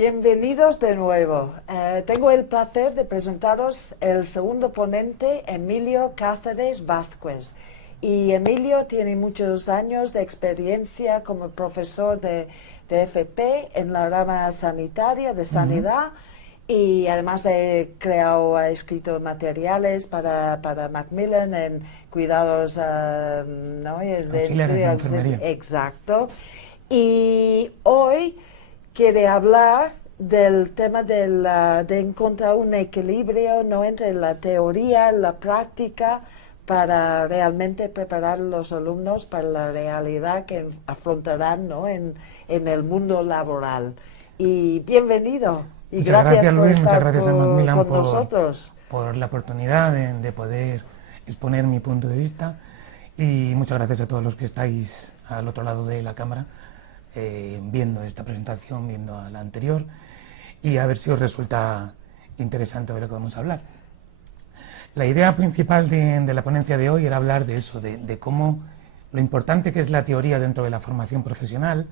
Bienvenidos de nuevo. Tengo el placer de presentaros el segundo ponente, Emilio Cáceres Vázquez. Y Emilio tiene muchos años de experiencia como profesor de FP en la rama sanitaria, de sanidad, y además ha escrito materiales para Macmillan en cuidados auxiliares de enfermería. Exacto. Y hoy quiere hablar del tema de encontrar un equilibrio, ¿no?, entre la teoría y la práctica para realmente preparar a los alumnos para la realidad que afrontarán, ¿no?, en el mundo laboral. Y bienvenido. Y muchas gracias, por Luis, estar muchas gracias a Macmillan con nosotros. por la oportunidad de poder exponer mi punto de vista, y muchas gracias a todos los que estáis al otro lado de la cámara viendo esta presentación, viendo a la anterior, y a ver si os resulta interesante ver lo que vamos a hablar. La idea principal de la ponencia de hoy era hablar de eso, de cómo lo importante que es la teoría dentro de la formación profesional,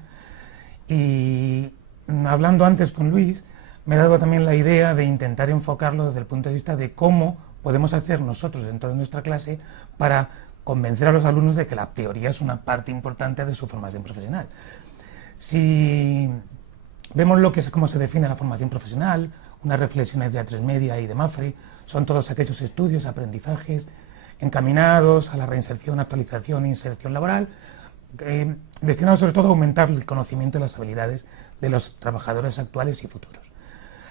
y hablando antes con Luis, me he dado también la idea de intentar enfocarlo desde el punto de vista de cómo podemos hacer nosotros dentro de nuestra clase para convencer a los alumnos de que la teoría es una parte importante de su formación profesional. Si vemos cómo se define la formación profesional, unas reflexiones de A3 Media y de Mafre, son todos aquellos estudios, aprendizajes encaminados a la reinserción, actualización e inserción laboral, destinados sobre todo a aumentar el conocimiento y las habilidades de los trabajadores actuales y futuros.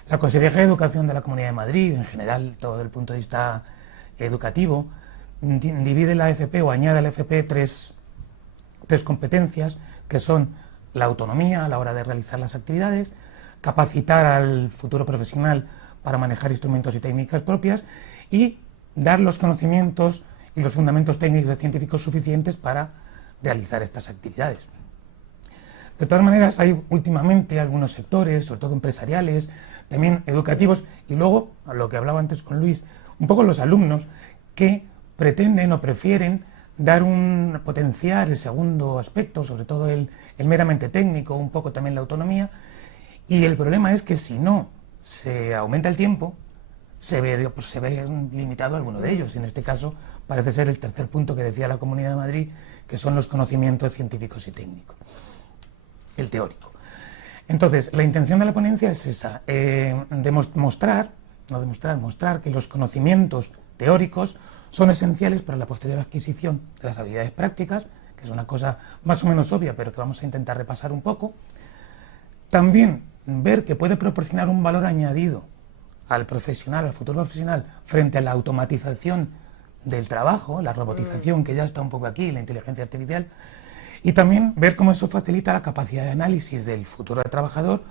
La Consejería de Educación de la Comunidad de Madrid, en general, todo desde el punto de vista educativo, divide la FP o añade a la FP tres competencias, que son la autonomía a la hora de realizar las actividades, capacitar al futuro profesional para manejar instrumentos y técnicas propias, y dar los conocimientos y los fundamentos técnicos y científicos suficientes para realizar estas actividades. De todas maneras, hay últimamente algunos sectores, sobre todo empresariales, también educativos, y luego, a lo que hablaba antes con Luis, un poco los alumnos, que pretenden o prefieren potenciar el segundo aspecto, sobre todo el meramente técnico, un poco también la autonomía, y el problema es que si no se aumenta el tiempo, se ve limitado alguno de ellos, y en este caso parece ser el tercer punto que decía la Comunidad de Madrid, que son los conocimientos científicos y técnicos, el teórico. Entonces, la intención de la ponencia es esa, mostrar que los conocimientos teóricos son esenciales para la posterior adquisición de las habilidades prácticas, que es una cosa más o menos obvia, pero que vamos a intentar repasar un poco. También ver que puede proporcionar un valor añadido al profesional, al futuro profesional, frente a la automatización del trabajo, la robotización que ya está un poco aquí, la inteligencia artificial, y también ver cómo eso facilita la capacidad de análisis del futuro trabajador,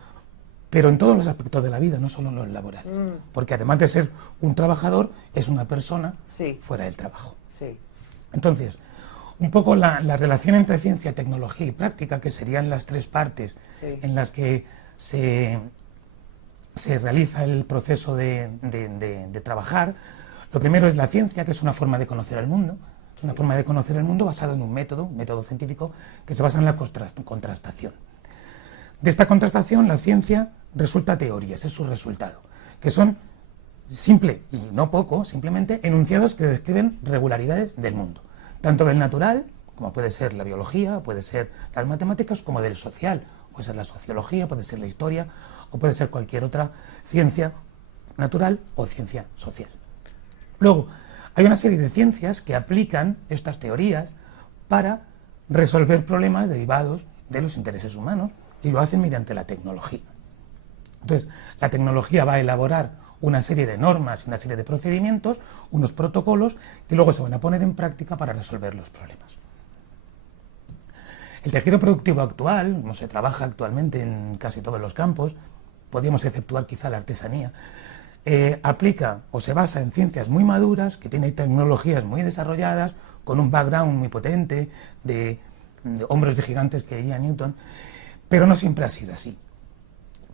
pero en todos los aspectos de la vida, no solo en los laborales, porque además de ser un trabajador, es una persona fuera del trabajo. Sí. Entonces, un poco la relación entre ciencia, tecnología y práctica, que serían las tres partes en las que se realiza el proceso de trabajar. Lo primero es la ciencia, que es una forma de conocer el mundo, una forma de conocer el mundo basado en un método científico que se basa en la contrastación. De esta contrastación, la ciencia resulta teorías, es su resultado, que son simple y no poco, simplemente enunciados que describen regularidades del mundo, tanto del natural, como puede ser la biología, puede ser las matemáticas, como del social, puede ser la sociología, puede ser la historia, o puede ser cualquier otra ciencia natural o ciencia social. Luego, hay una serie de ciencias que aplican estas teorías para resolver problemas derivados de los intereses humanos, y lo hacen mediante la tecnología. Entonces, la tecnología va a elaborar una serie de normas, una serie de procedimientos, unos protocolos que luego se van a poner en práctica para resolver los problemas. El tejido productivo actual, como se trabaja actualmente en casi todos los campos, podríamos exceptuar quizá la artesanía, aplica o se basa en ciencias muy maduras, que tienen tecnologías muy desarrolladas, con un background muy potente, de hombros de gigantes, que diría Newton, pero no siempre ha sido así.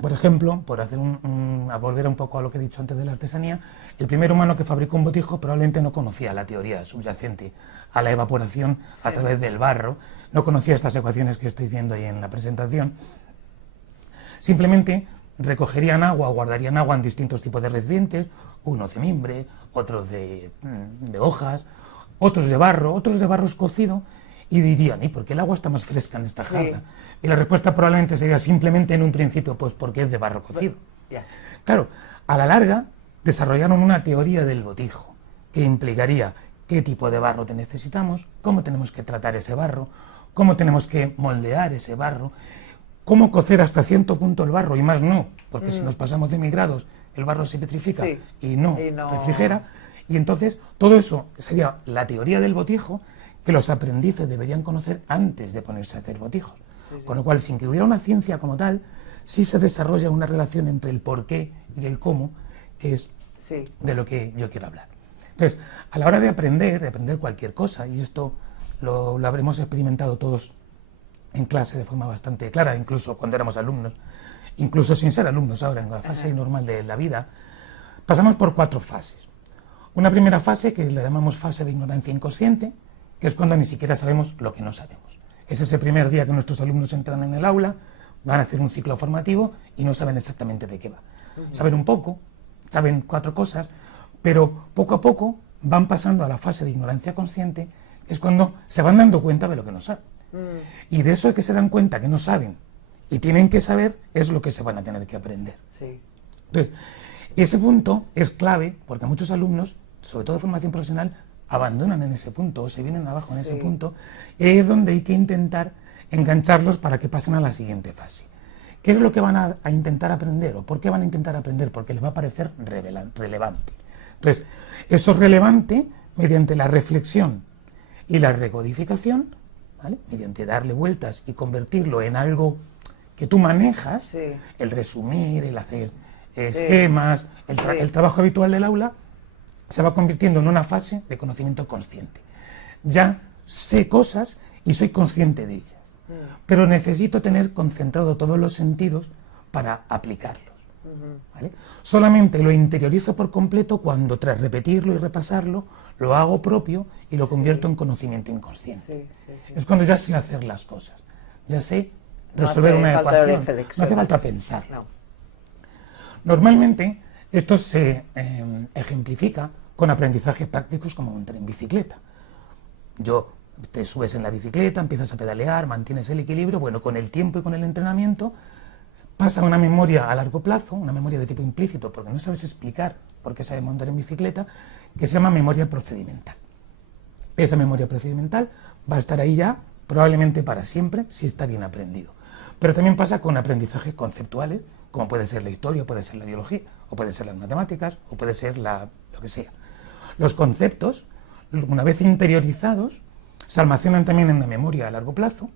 Por ejemplo, por hacer a volver un poco a lo que he dicho antes de la artesanía, el primer humano que fabricó un botijo probablemente no conocía la teoría subyacente a la evaporación a través del barro, no conocía estas ecuaciones que estáis viendo ahí en la presentación. Simplemente recogerían agua o guardarían agua en distintos tipos de recipientes, unos de mimbre, otros de hojas, otros de barro escocido, y dirían, ¿y por qué el agua está más fresca en esta jarra? Y la respuesta probablemente sería simplemente en un principio, pues porque es de barro cocido. Claro, a la larga desarrollaron una teoría del botijo, que implicaría qué tipo de barro te necesitamos, cómo tenemos que tratar ese barro, cómo tenemos que moldear ese barro, cómo cocer hasta cierto punto el barro, y más no, porque si nos pasamos de 1000 grados, el barro se petrifica y no refrigera, y entonces todo eso sería la teoría del botijo que los aprendices deberían conocer antes de ponerse a hacer botijos. Con lo cual, sin que hubiera una ciencia como tal, sí se desarrolla una relación entre el por qué y el cómo, que es de lo que yo quiero hablar. Entonces, a la hora de aprender cualquier cosa, y esto lo habremos experimentado todos en clase de forma bastante clara, incluso cuando éramos alumnos, incluso sin ser alumnos ahora, en la fase normal de la vida, pasamos por 4 fases. Una primera fase que le llamamos fase de ignorancia inconsciente, que es cuando ni siquiera sabemos lo que no sabemos. Es ese primer día que nuestros alumnos entran en el aula, van a hacer un ciclo formativo y no saben exactamente de qué va. Saben un poco, saben 4 cosas, pero poco a poco van pasando a la fase de ignorancia consciente, que es cuando se van dando cuenta de lo que no saben. Y de eso de que se dan cuenta que no saben y tienen que saber, es lo que se van a tener que aprender. Entonces, ese punto es clave porque muchos alumnos, sobre todo de formación profesional, abandonan en ese punto o se vienen abajo en ese punto, y es donde hay que intentar engancharlos para que pasen a la siguiente fase. ¿Qué es lo que van a intentar aprender o por qué van a intentar aprender? Porque les va a parecer relevante. Entonces, eso es relevante mediante la reflexión y la recodificación, ¿vale? Mediante darle vueltas y convertirlo en algo que tú manejas, el resumir, el hacer esquemas, el trabajo habitual del aula, se va convirtiendo en una fase de conocimiento consciente. Ya sé cosas y soy consciente de ellas, pero necesito tener concentrado todos los sentidos para aplicarlos. ¿Vale? Solamente lo interiorizo por completo cuando, tras repetirlo y repasarlo, lo hago propio y lo convierto en conocimiento inconsciente. Es cuando ya sé hacer las cosas, ya sé resolver una ecuación, no hace falta pensar. Normalmente esto se ejemplifica con aprendizajes prácticos como montar en bicicleta. Te subes en la bicicleta, empiezas a pedalear, mantienes el equilibrio, bueno, con el tiempo y con el entrenamiento pasa una memoria a largo plazo, una memoria de tipo implícito, porque no sabes explicar por qué sabes montar en bicicleta, que se llama memoria procedimental. Esa memoria procedimental va a estar ahí ya probablemente para siempre si está bien aprendido. Pero también pasa con aprendizajes conceptuales, como puede ser la historia, puede ser la biología, o puede ser las matemáticas, o puede ser lo que sea. Los conceptos, una vez interiorizados, se almacenan también en la memoria a largo plazo,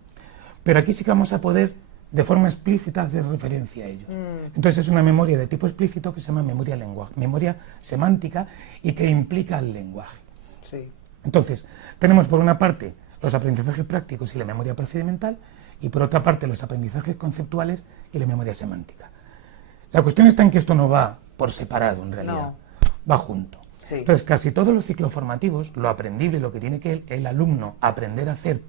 pero aquí sí que vamos a poder, de forma explícita, hacer referencia a ellos. Entonces es una memoria de tipo explícito que se llama memoria semántica y que implica el lenguaje. Entonces, tenemos por una parte los aprendizajes prácticos y la memoria procedimental, y por otra parte los aprendizajes conceptuales y la memoria semántica. La cuestión está en que esto no va por separado, en realidad, va junto. Entonces, casi todos los ciclos formativos, lo aprendible, lo que tiene que el alumno aprender a hacer,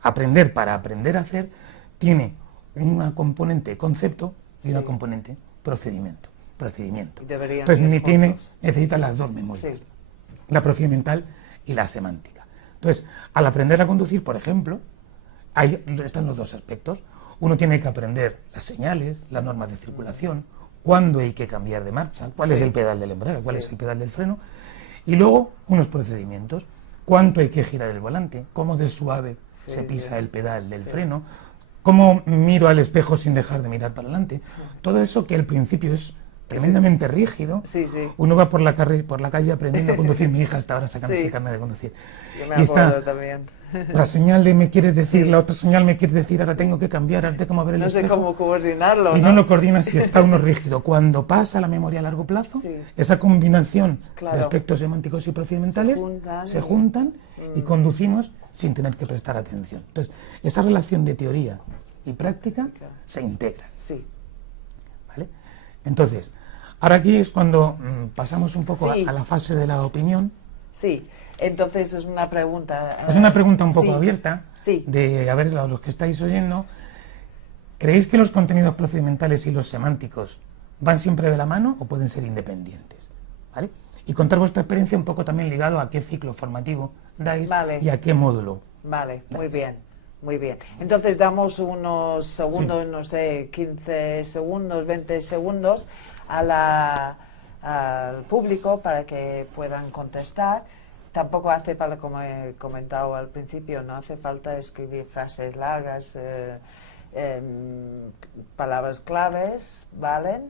aprender para aprender a hacer, tiene una componente concepto y una componente procedimiento. Entonces, necesita las dos memorias, la procedimental y la semántica. Entonces, al aprender a conducir, por ejemplo, ahí están los dos aspectos. Uno tiene que aprender las señales, las normas de circulación, cuándo hay que cambiar de marcha, cuál es el pedal del embrague, cuál es el pedal del freno, y luego unos procedimientos, cuánto hay que girar el volante, cómo de suave se pisa el pedal del freno, cómo miro al espejo sin dejar de mirar para adelante. Todo eso que al principio es tremendamente rígido. Uno va por la calle aprendiendo a conducir. Mi hija hasta ahora sacándose el carnet de conducir. Yo me acuerdo también. La señal de me quiere decir, la otra señal me quiere decir, ahora tengo que cambiar, ahora tengo que ver el espejo. No sé cómo coordinarlo, y no lo coordinas si está uno rígido. Cuando pasa la memoria a largo plazo, esa combinación de aspectos semánticos y procedimentales se juntan y conducimos sin tener que prestar atención. Entonces, esa relación de teoría y práctica se integra. ¿Vale? Entonces, ahora aquí es cuando pasamos un poco a la fase de la opinión. Entonces es una pregunta... Es una pregunta un poco abierta, de a ver, a los que estáis oyendo, ¿creéis que los contenidos procedimentales y los semánticos van siempre de la mano o pueden ser independientes? ¿Vale? Y contar vuestra experiencia un poco también ligado a qué ciclo formativo dais y a qué módulo. Vale, muy bien, muy bien. Entonces damos unos segundos, no sé, 15 segundos, 20 segundos al público para que puedan contestar. Tampoco hace falta, como he comentado al principio, no hace falta escribir frases largas, palabras claves, ¿valen?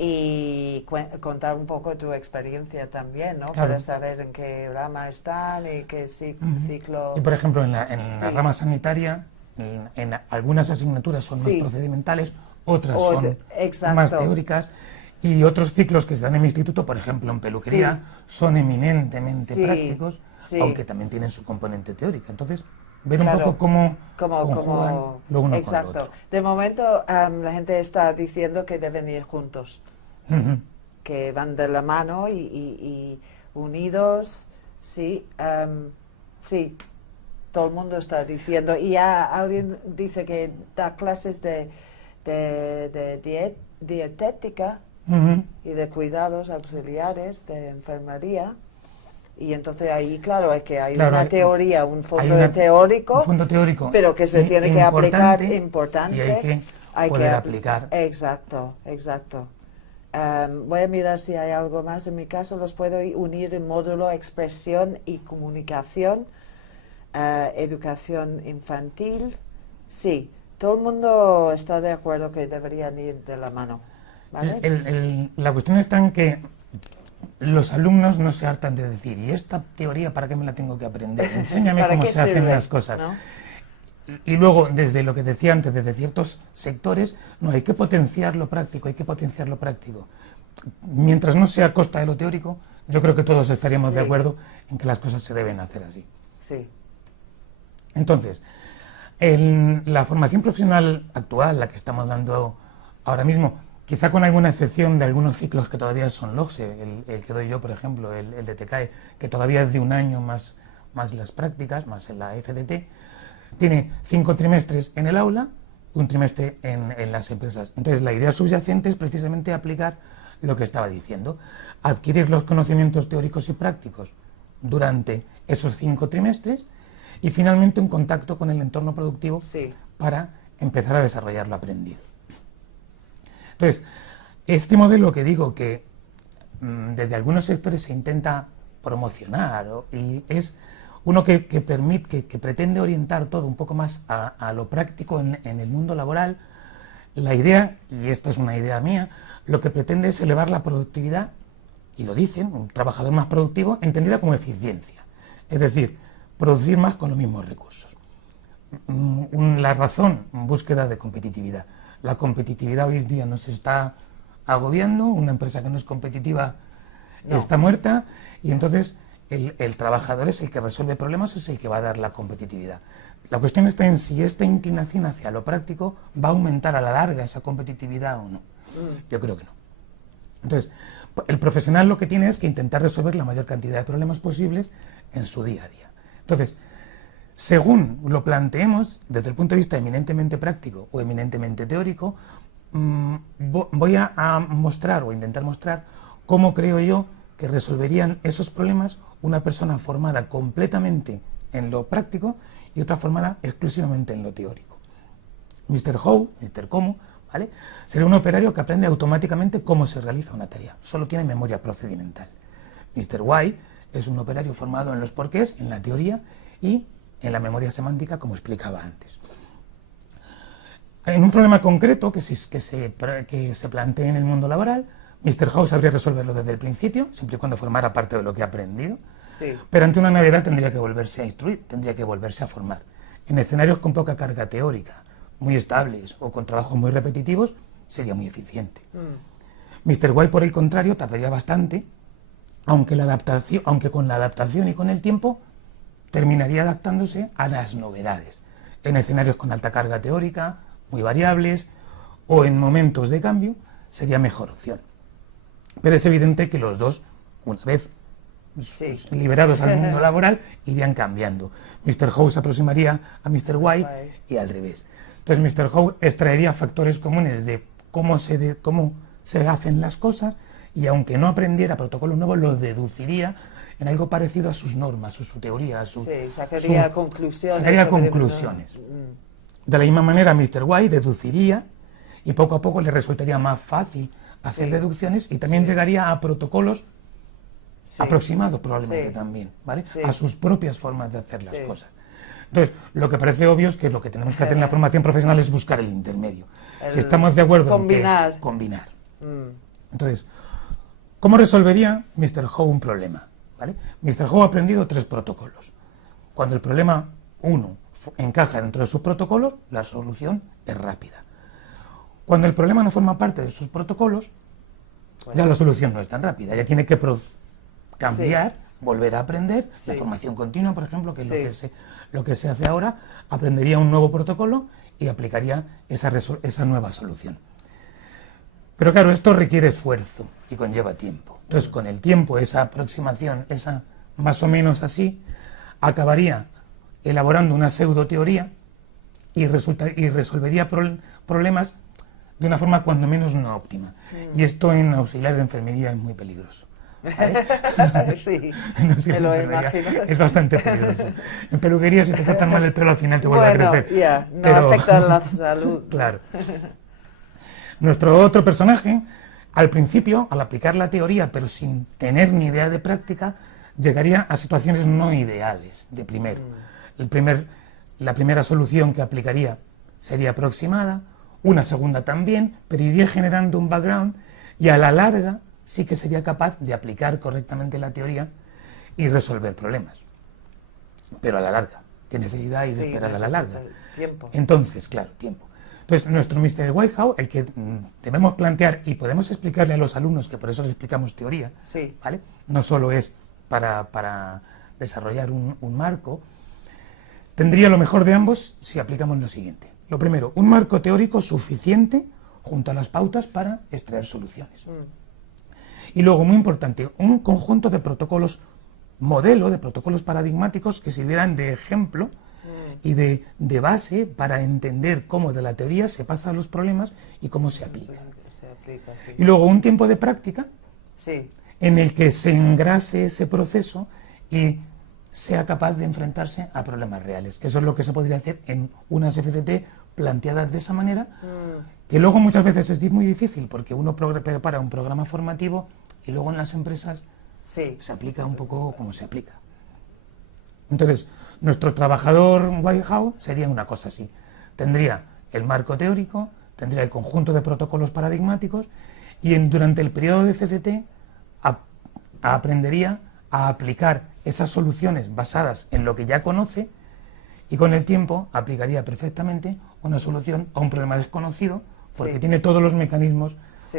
Y contar un poco tu experiencia también, ¿no? Claro. Para saber en qué rama están y qué ciclo... Y por ejemplo, en la rama sanitaria, en algunas asignaturas son más procedimentales, otras son más teóricas, y otros ciclos que se dan en mi instituto, por ejemplo en peluquería, son eminentemente prácticos, aunque también tienen su componente teórica. Entonces, ver un poco cómo conjugan lo uno con lo otro. De momento la gente está diciendo que deben ir juntos, que van de la mano y unidos, sí, todo el mundo está diciendo. Y ya alguien dice que da clases de dietética y de cuidados auxiliares, de enfermería. Y entonces ahí, claro, es que hay una teoría, un fondo teórico, pero que se tiene que aplicar, importante. Y hay que poder aplicar. Exacto. Voy a mirar si hay algo más. En mi caso los puedo unir en módulo expresión y comunicación, educación infantil. Sí, todo el mundo está de acuerdo que deberían ir de la mano, ¿vale? La cuestión está en que los alumnos no se hartan de decir, ¿y esta teoría para qué me la tengo que aprender? Enséñame cómo se hacen las cosas. ¿No? Y luego, desde lo que decía antes, desde ciertos sectores, no, hay que potenciar lo práctico, Mientras no sea a costa de lo teórico, yo creo que todos estaríamos de acuerdo en que las cosas se deben hacer así. Sí. Entonces, en la formación profesional actual, la que estamos dando ahora mismo, quizá con alguna excepción de algunos ciclos que todavía son LOGSE, el que doy yo, por ejemplo, el de TECAE, que todavía es de un año más las prácticas, más en la FDT, tiene 5 trimestres en el aula y un trimestre en las empresas. Entonces, la idea subyacente es precisamente aplicar lo que estaba diciendo, adquirir los conocimientos teóricos y prácticos durante esos 5 trimestres y finalmente un contacto con el entorno productivo para empezar a desarrollar lo aprendido. Entonces, este modelo que digo que desde algunos sectores se intenta promocionar y es uno que pretende orientar todo un poco más a lo práctico en el mundo laboral. La idea, y esta es una idea mía, lo que pretende es elevar la productividad, y lo dicen, un trabajador más productivo, entendida como eficiencia. Es decir, producir más con los mismos recursos. La razón, búsqueda de competitividad. La competitividad hoy en día nos está agobiando, una empresa que no es competitiva está muerta, y entonces el trabajador es el que resuelve problemas, es el que va a dar la competitividad. La cuestión está en si esta inclinación hacia lo práctico va a aumentar a la larga esa competitividad o no. Yo creo que no. Entonces, el profesional lo que tiene es que intentar resolver la mayor cantidad de problemas posibles en su día a día. Entonces, según lo planteemos desde el punto de vista eminentemente práctico o eminentemente teórico, voy a mostrar o intentar mostrar cómo creo yo que resolverían esos problemas una persona formada completamente en lo práctico y otra formada exclusivamente en lo teórico. Mr. How, Mr. Como, ¿vale?, sería un operario que aprende automáticamente cómo se realiza una tarea, solo tiene memoria procedimental. Mr. Why es un operario formado en los porqués, en la teoría y en la memoria semántica, como explicaba antes. En un problema concreto que se plantee en el mundo laboral, Mr. House sabría resolverlo desde el principio, siempre y cuando formara parte de lo que ha aprendido, pero ante una novedad tendría que volverse a instruir, tendría que volverse a formar. En escenarios con poca carga teórica, muy estables o con trabajos muy repetitivos, sería muy eficiente. Mr. White, por el contrario, tardaría bastante, aunque con la adaptación y con el tiempo terminaría adaptándose a las novedades, en escenarios con alta carga teórica, muy variables, o en momentos de cambio, sería mejor opción. Pero es evidente que los dos, una vez liberados al mundo laboral, irían cambiando. Mr. House se aproximaría a Mr. White y al revés. Entonces Mr. Howe extraería factores comunes de cómo se hacen las cosas y aunque no aprendiera protocolos nuevos, los deduciría en algo parecido a sus normas, a su teoría, sacaría conclusiones. De la misma manera, Mr. White deduciría y poco a poco le resultaría más fácil hacer deducciones y también llegaría a protocolos aproximados probablemente también, ¿vale? A sus propias formas de hacer las cosas. Entonces, lo que parece obvio es que lo que tenemos que hacer en la formación profesional es buscar el intermedio. Si estamos de acuerdo en que combinar. Entonces, ¿cómo resolvería Mr. Howe un problema? ¿Vale? Mr. Howe ha aprendido 3 protocolos. Cuando el problema 1 encaja dentro de sus protocolos, la solución es rápida. Cuando el problema no forma parte de sus protocolos, ya la solución no es tan rápida. Ya tiene que cambiar, volver a aprender. La formación continua, por ejemplo, que es lo que se hace ahora, aprendería un nuevo protocolo y aplicaría esa nueva solución. Pero claro, esto requiere esfuerzo y conlleva tiempo. Entonces, con el tiempo, esa aproximación, esa más o menos así, acabaría elaborando una pseudoteoría y resolvería problemas de una forma cuando menos no óptima. Y esto en auxiliar de enfermería es muy peligroso. ¿Vale? Sí, me lo imagino. Es bastante peligroso. En peluquería, si te cortan mal el pelo, al final te vuelve a crecer. No afecta a la salud. Claro. Nuestro otro personaje, al principio, al aplicar la teoría, pero sin tener ni idea de práctica, llegaría a situaciones no ideales, de primero. La primera solución que aplicaría sería aproximada, una segunda también, pero iría generando un background y a la larga sí que sería capaz de aplicar correctamente la teoría y resolver problemas. Pero a la larga, ¿qué necesidad hay de esperar a la larga? Tiempo. Entonces, claro, tiempo. Entonces, nuestro Mr. Whitehouse, el que debemos plantear y podemos explicarle a los alumnos, que por eso les explicamos teoría, ¿vale? No solo es para desarrollar un marco, tendría lo mejor de ambos si aplicamos lo siguiente. Lo primero, un marco teórico suficiente junto a las pautas para extraer soluciones. Y luego, muy importante, un conjunto de protocolos modelo, de protocolos paradigmáticos que sirvieran de ejemplo y de base para entender cómo de la teoría se pasa a los problemas y cómo se aplica. Y luego un tiempo de práctica en el que se engrase ese proceso y sea capaz de enfrentarse a problemas reales, que eso es lo que se podría hacer en unas FCT planteadas de esa manera, que luego muchas veces es muy difícil porque uno prepara un programa formativo y luego en las empresas se aplica un poco como se aplica. Entonces, nuestro trabajador Whitehouse sería una cosa así. Tendría el marco teórico, tendría el conjunto de protocolos paradigmáticos y durante el periodo de FCT aprendería a aplicar esas soluciones basadas en lo que ya conoce y con el tiempo aplicaría perfectamente una solución a un problema desconocido porque tiene todos los mecanismos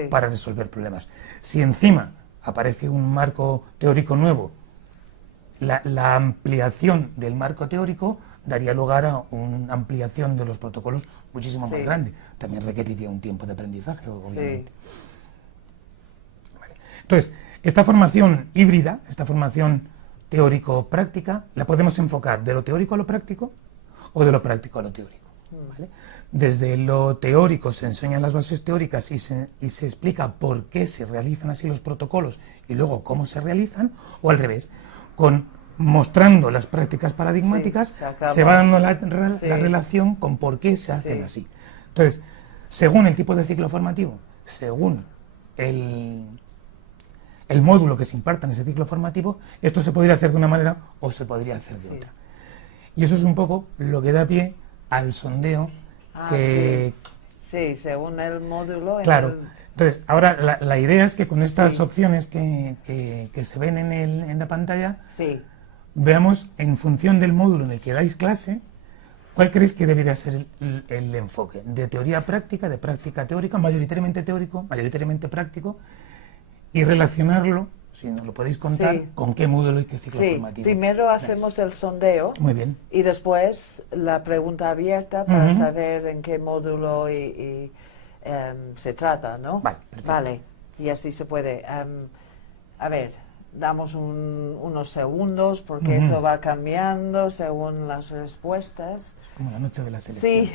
para resolver problemas. Si encima aparece un marco teórico nuevo, la ampliación del marco teórico daría lugar a una ampliación de los protocolos muchísimo más grande. También requeriría un tiempo de aprendizaje, obviamente. Vale. Entonces, esta formación híbrida, esta formación teórico-práctica, la podemos enfocar de lo teórico a lo práctico o de lo práctico a lo teórico. ¿Vale? Desde lo teórico se enseñan las bases teóricas y se explica por qué se realizan así los protocolos y luego cómo se realizan, o al revés, mostrando las prácticas paradigmáticas, se va dando la relación con por qué se hacen así. Entonces, según el tipo de ciclo formativo, según el módulo que se imparta en ese ciclo formativo, esto se podría hacer de una manera o se podría hacer de otra. Y eso es un poco lo que da pie al sondeo que... Sí, según el módulo... Claro. Entonces, ahora la idea es que con estas opciones que se ven en la pantalla, veamos en función del módulo en el que dais clase, ¿cuál creéis que debería ser el enfoque? ¿De teoría práctica, de práctica teórica, mayoritariamente teórico, mayoritariamente práctico? Y relacionarlo, si nos lo podéis contar, con qué módulo y qué ciclo formativo. Primero hacemos el sondeo. Muy bien. Y después la pregunta abierta para saber en qué módulo se trata, ¿no? Vale, perfecto. Vale, y así se puede. A ver, damos unos segundos porque eso va cambiando según las respuestas. Es como la noche de la selección. Sí,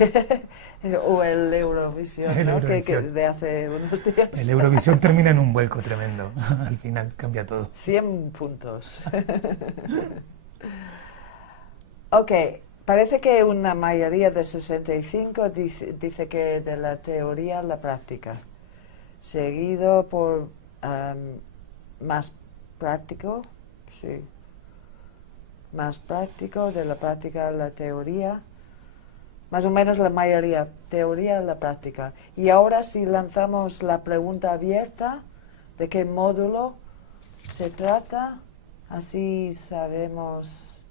o el Eurovisión, El ¿no? Eurovisión. De hace unos días. El Eurovisión termina en un vuelco tremendo. Al final cambia todo. 100 puntos. Ok, parece que una mayoría de 65 dice que de la teoría a la práctica, seguido por más práctico, sí, más práctico, de la práctica a la teoría, más o menos la mayoría, teoría a la práctica. Y ahora si lanzamos la pregunta abierta, ¿de qué módulo se trata? Así sabemos.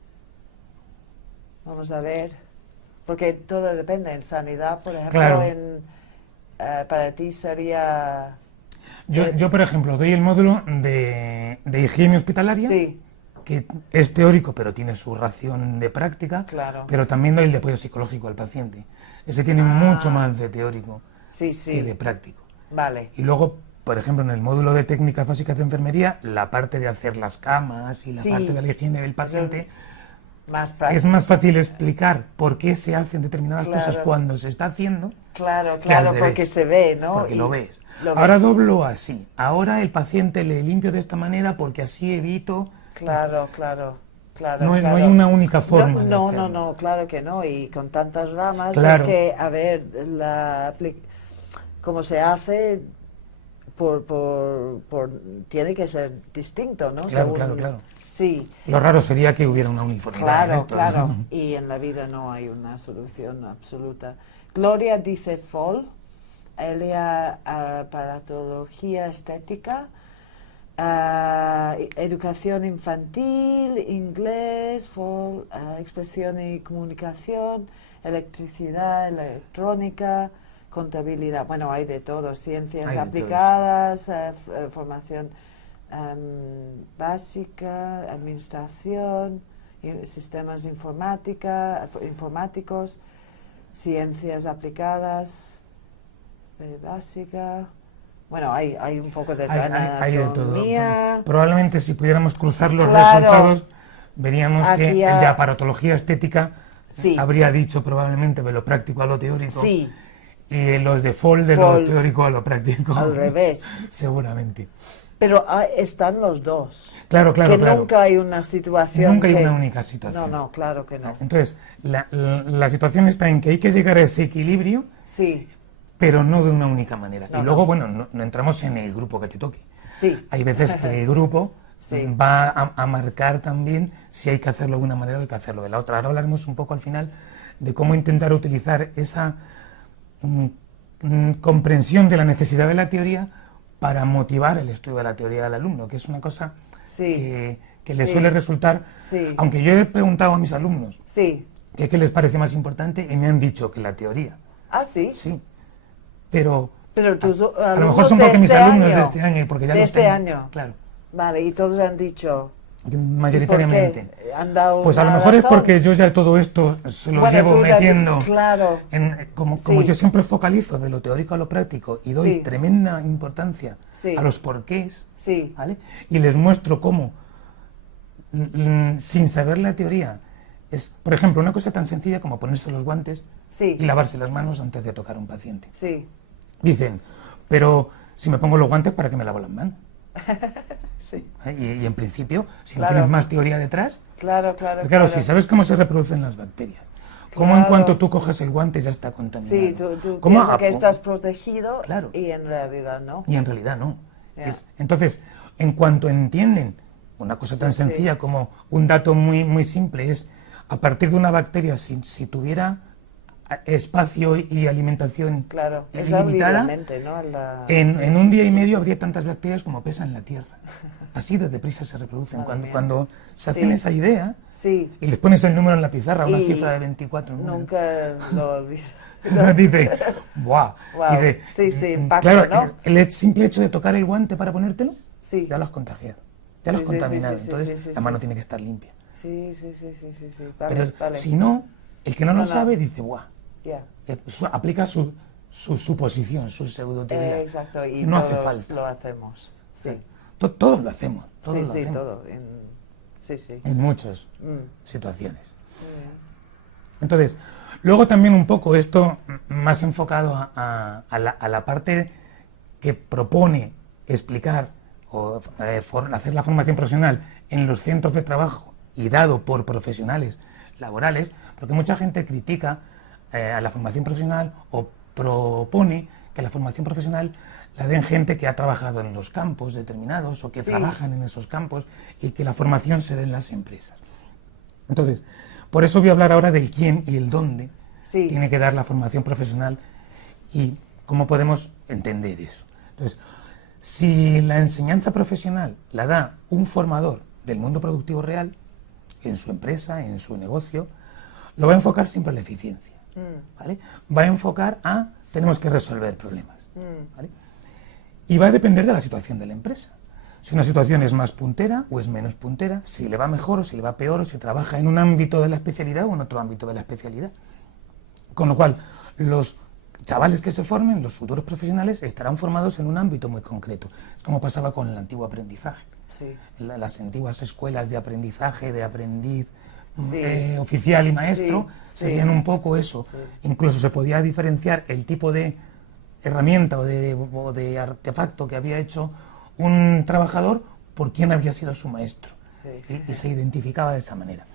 Vamos a ver, porque todo depende. En sanidad, por ejemplo, Claro. Para ti sería... Yo, por ejemplo, doy el módulo de higiene hospitalaria, Sí, que es teórico, pero tiene su ración de práctica, claro. pero también doy el de apoyo psicológico al paciente. Ese tiene mucho más de teórico Sí, que sí, de práctico. vale. Y luego, por ejemplo, en el módulo de técnicas básicas de enfermería, la parte de hacer las camas y la Sí. parte de la higiene del paciente, Más práctico. es más fácil explicar por qué se hacen determinadas Claro. cosas cuando se está haciendo, Claro, que al claro, revés, porque se ve, ¿no? porque Y lo ves. lo Ahora ves. doblo así. Ahora el paciente le limpio de esta manera porque así evito. Claro, claro, claro. No, claro. no hay una única forma de No, hacerlo. no, claro que no. Y con tantas ramas, Claro. es que, a ver, cómo se hace, tiene que ser distinto, ¿no? Claro, claro, claro. Sí, Lo raro sería que hubiera una uniformidad en claro, esto, claro. ¿no? Y en la vida no hay una solución absoluta. Gloria dice FOL, Elia paratología estética, educación infantil, inglés, FOL, expresión y comunicación, electricidad, electrónica, contabilidad. Bueno, hay de todo, ciencias Hay de todo, aplicadas, formación básica, administración, sistemas informáticos, ciencias aplicadas, básica. Bueno, hay un poco de Hay de todo. anatomía. Probablemente si pudiéramos cruzar los Claro. resultados, veríamos que Aquí el de aparatología estética Sí. habría dicho probablemente de lo práctico a lo teórico. Sí, Y los de FOL de FOL. lo teórico a lo práctico. al revés. Seguramente. Pero están los dos. Claro, claro, Que claro. nunca hay una situación. Nunca hay que- una única situación. No, claro que no. Entonces, la situación está en que hay que llegar a ese equilibrio, Sí, pero no de una única manera. No, y luego, no. bueno, no entramos en el grupo que te toque. sí. Hay veces que el grupo Sí. va a marcar también si hay que hacerlo de una manera o hay que hacerlo de la otra. Ahora hablaremos un poco al final de cómo intentar utilizar esa comprensión de la necesidad de la teoría para motivar el estudio de la teoría del alumno, que es una cosa Sí. que le Sí. suele resultar, Sí. aunque yo he preguntado a mis alumnos Sí. que qué les parece más importante y me han dicho que la teoría, Ah, sí. sí, pero Pero tus a lo mejor son porque mis alumnos de este año y porque ya de los este tengo, año. claro, Vale, y todos han dicho. mayoritariamente. ¿Y por qué? ¿Han dado Pues a una lo mejor es razón? porque yo ya todo esto se lo Bueno, llevo tú ya- metiendo, Claro. como Sí. yo siempre focalizo de lo teórico a lo práctico y doy Sí. tremenda importancia Sí. a los porqués, Sí. ¿vale? Y les muestro cómo, sin saber la teoría, es, por ejemplo, una cosa tan sencilla como ponerse los guantes Sí. y lavarse las manos antes de tocar a un paciente. Sí. Dicen, pero si me pongo los guantes, ¿para qué me lavo las manos? Sí. Y en principio, si Claro. no tienes más teoría detrás, Claro, claro. pero claro, si sabes cómo se reproducen las bacterias, cómo en Claro. cuanto tú coges el guante ya está contaminado. Sí, tú ¿Cómo piensas que a- estás protegido Claro. y en realidad no. Y en realidad no. Ya. Entonces, en cuanto entienden una cosa tan Sí, sencilla como un dato muy, muy simple es, a partir de una bacteria, si tuviera espacio y alimentación Claro, esa ilimitada, obviamente, ¿no? en un día y medio habría tantas bacterias como pesan en la Tierra. Así de deprisa se reproducen. Madre mía. Cuando se hacen Sí. esa idea Sí, y les pones el número en la pizarra, una Y cifra de 24 números, nunca lo olvido. dice, ¡buah! Wow. Dice, Sí, sí, impacto, claro, ¿no? el simple hecho de tocar el guante para ponértelo, Sí. ya lo has contagiado, ya lo has Sí, sí, sí, contaminado. sí, sí, Entonces, sí, sí, la mano sí. tiene que estar limpia. Sí. Vale, Pero vale. si no, el que no lo No, no. sabe dice, ¡buah! Ya. Aplica su suposición, su pseudoteoría. Exacto, y no hace todos falta. lo hacemos. Sí. Todos lo hacemos. Todos Sí, lo sí, hacemos. todo. Sí, sí. En muchas Mm. situaciones. Entonces, luego también un poco esto más enfocado a la parte que propone explicar o hacer la formación profesional en los centros de trabajo y dado por profesionales laborales, porque mucha gente critica a la formación profesional o propone que la formación profesional la den gente que ha trabajado en los campos determinados o que Sí. trabajan en esos campos y que la formación se dé en las empresas. Entonces, por eso voy a hablar ahora del quién y el dónde Sí. tiene que dar la formación profesional y cómo podemos entender eso. Entonces, si la enseñanza profesional la da un formador del mundo productivo real, en su empresa, en su negocio, lo va a enfocar siempre a la eficiencia, ¿vale? Va a enfocar a tenemos que resolver problemas, ¿vale? Y va a depender de la situación de la empresa. Si una situación es más puntera o es menos puntera, si le va mejor o si le va peor, o si trabaja en un ámbito de la especialidad o en otro ámbito de la especialidad. Con lo cual, los chavales que se formen, los futuros profesionales, estarán formados en un ámbito muy concreto. Es como pasaba con el antiguo aprendizaje. Sí. Las antiguas escuelas de aprendizaje, de aprendiz Sí. oficial y maestro, Sí, serían sí. un poco eso. Incluso se podía diferenciar el tipo de herramienta o de artefacto que había hecho un trabajador por quién había sido su maestro. Sí. Y se identificaba de esa manera.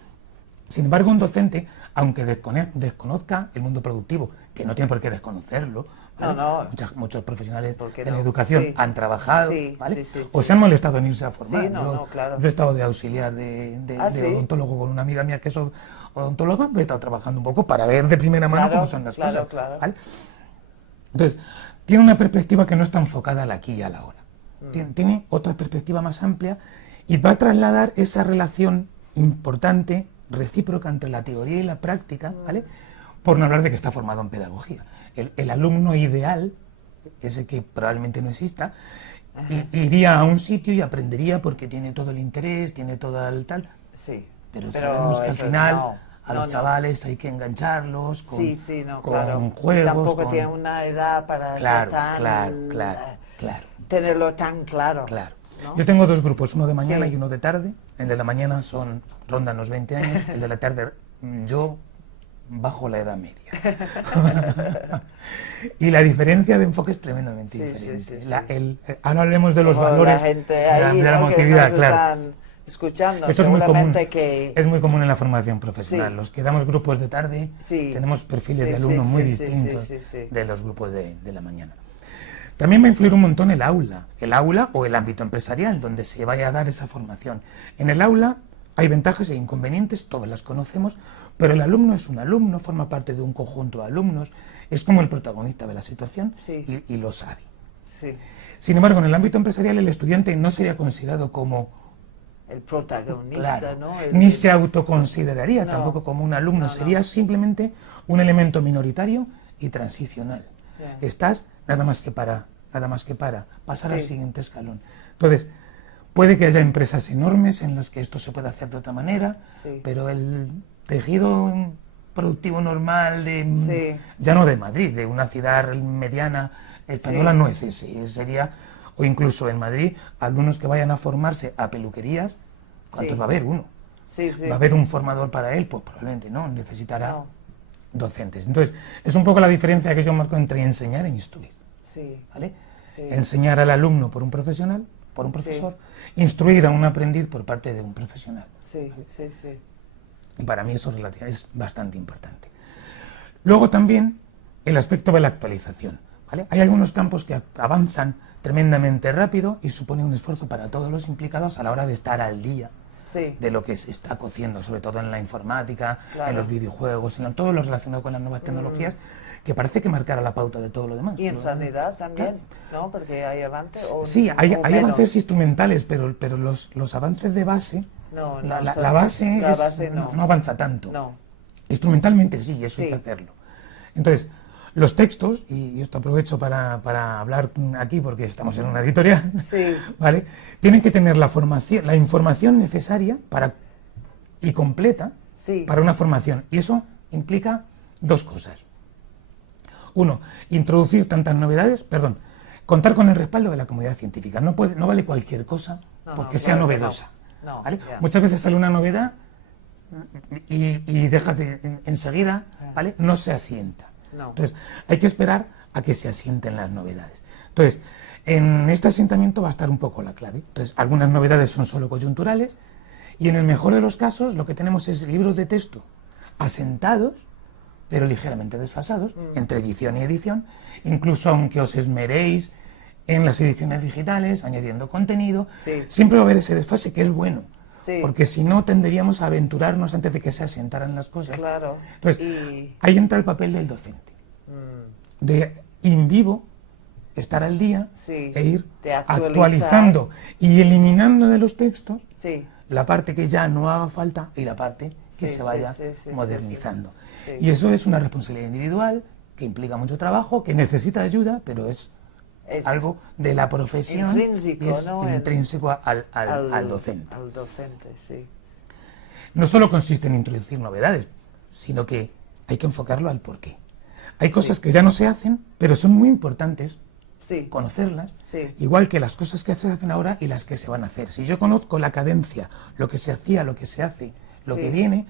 Sin embargo, un docente, aunque desconozca el mundo productivo, que no tiene por qué desconocerlo, ¿vale? No. Muchos profesionales ¿Por qué de la no? educación Sí. han trabajado, Sí, ¿vale? sí, sí, O sí. se han molestado en irse a formar. Sí, no, claro. Yo he estado de auxiliar de ¿Sí? odontólogo con una amiga mía que es odontóloga, he estado trabajando un poco para ver de primera mano cómo son las cosas. Claro. ¿Vale? Entonces, tiene una perspectiva que no está enfocada al aquí y a la ahora. Tiene otra perspectiva más amplia y va a trasladar esa relación importante, recíproca entre la teoría y la práctica, ¿vale? Por no hablar de que está formado en pedagogía. El alumno ideal, ese que probablemente no exista, iría a un sitio y aprendería porque tiene todo el interés, tiene todo el tal. Sí. Pero sabemos que al final a los no. chavales hay que engancharlos con, claro. juegos. Tampoco tiene una edad para ser tan... Claro. Tenerlo tan claro. Claro. ¿no? Yo tengo dos grupos, uno de mañana Sí. y uno de tarde. El de la mañana rondan los 20 años, el de la tarde yo bajo la edad media. Y la diferencia de enfoque es tremendamente diferente. Sí. Ahora hablemos de los Como valores la gente ahí, de la ¿no? emotividad, que nos claro. están escuchando, Esto es muy común. seguramente que... Es muy común en la formación profesional. Sí. Los que damos grupos de tarde Sí. tenemos perfiles Sí, de alumnos sí, muy sí, distintos sí. de los grupos de la mañana. También va a influir un montón el aula o el ámbito empresarial donde se vaya a dar esa formación. En el aula hay ventajas e inconvenientes, todas las conocemos, pero el alumno es un alumno, forma parte de un conjunto de alumnos, es como el protagonista de la situación Sí. y lo sabe. Sí. Sin embargo, en el ámbito empresarial el estudiante no sería considerado como El protagonista, claro, ¿no? ni se autoconsideraría No. tampoco como un alumno, No. sería simplemente un elemento minoritario y transicional. Ya. Estás nada más que para pasar al Sí. siguiente escalón. Entonces, puede que haya empresas enormes en las que esto se pueda hacer de otra manera, Sí. pero el tejido productivo normal Sí. ya no de Madrid, de una ciudad mediana española, Sí. no es ese, sería, o incluso en Madrid, alumnos que vayan a formarse a peluquerías, ¿cuántos Sí. va a haber? Uno. Sí. ¿Va a haber un formador para él? Pues probablemente no, necesitará No. docentes. Entonces, es un poco la diferencia que yo marco entre enseñar e instruir, Sí. ¿vale? Sí. Enseñar al alumno por un profesional, por un profesor, instruir a un aprendiz por parte de un profesional. Sí. Y para mí eso es bastante importante. Luego también el aspecto de la actualización, ¿vale? Hay algunos campos que avanzan tremendamente rápido y supone un esfuerzo para todos los implicados a la hora de estar al día Sí. de lo que se está cociendo, sobre todo en la informática, Claro. en los videojuegos, en todo lo relacionado con las nuevas tecnologías, que parece que marcará la pauta de todo lo demás. Y en sanidad también, ¿no? Porque hay avance o Sí, o hay menos. avances instrumentales, pero los avances de base, No, la son- base, la base no. no avanza tanto. No. Instrumentalmente sí, eso hay Sí. que hacerlo. Entonces, los textos, y esto aprovecho para hablar aquí porque estamos en una editorial, Sí. ¿vale? Tienen que tener la información necesaria y completa Sí. para una formación. Y eso implica dos cosas. Uno, introducir contar con el respaldo de la comunidad científica. No vale cualquier cosa porque sea novedosa. ¿Vale? Muchas veces sale una novedad y déjate enseguida, ¿vale? No se asienta. Entonces, hay que esperar a que se asienten las novedades. Entonces, en este asentamiento va a estar un poco la clave. Entonces, algunas novedades son solo coyunturales y en el mejor de los casos lo que tenemos es libros de texto asentados, pero ligeramente desfasados, entre edición y edición, incluso aunque os esmeréis en las ediciones digitales, añadiendo contenido, siempre va a haber ese desfase que es bueno, porque si no tenderíamos a aventurarnos antes de que se asentaran las cosas. Entonces, ahí entra el papel del docente, de in vivo, estar al día e ir actualizando y eliminando de los textos la parte que ya no haga falta y la parte que se vaya modernizando. Y eso es una responsabilidad individual que implica mucho trabajo, que necesita ayuda, pero es algo de la profesión intrínseco, y es ¿no? intrínseco al docente. Al docente, sí. No solo consiste en introducir novedades, sino que hay que enfocarlo al porqué. Hay cosas que ya no se hacen, pero son muy importantes conocerlas, igual que las cosas que se hacen ahora y las que se van a hacer. Si yo conozco la cadencia, lo que se hacía, lo que se hace, lo que viene,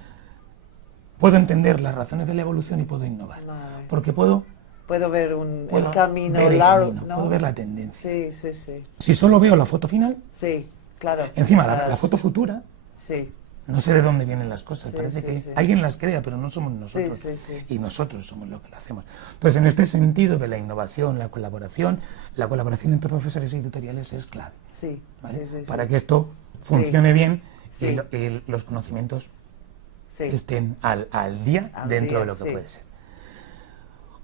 puedo entender las razones de la evolución y puedo innovar. Porque puedo ver el camino largo, ¿no? Puedo ver la tendencia. Sí. Si solo veo la foto final, claro. Encima la foto futura, no sé de dónde vienen las cosas, parece que alguien las crea, pero no somos nosotros, y nosotros somos los que lo hacemos. Entonces, en este sentido de la innovación, la colaboración entre profesores y editoriales es clave, ¿vale? Para que esto funcione bien y los conocimientos estén al día dentro de lo que puede ser.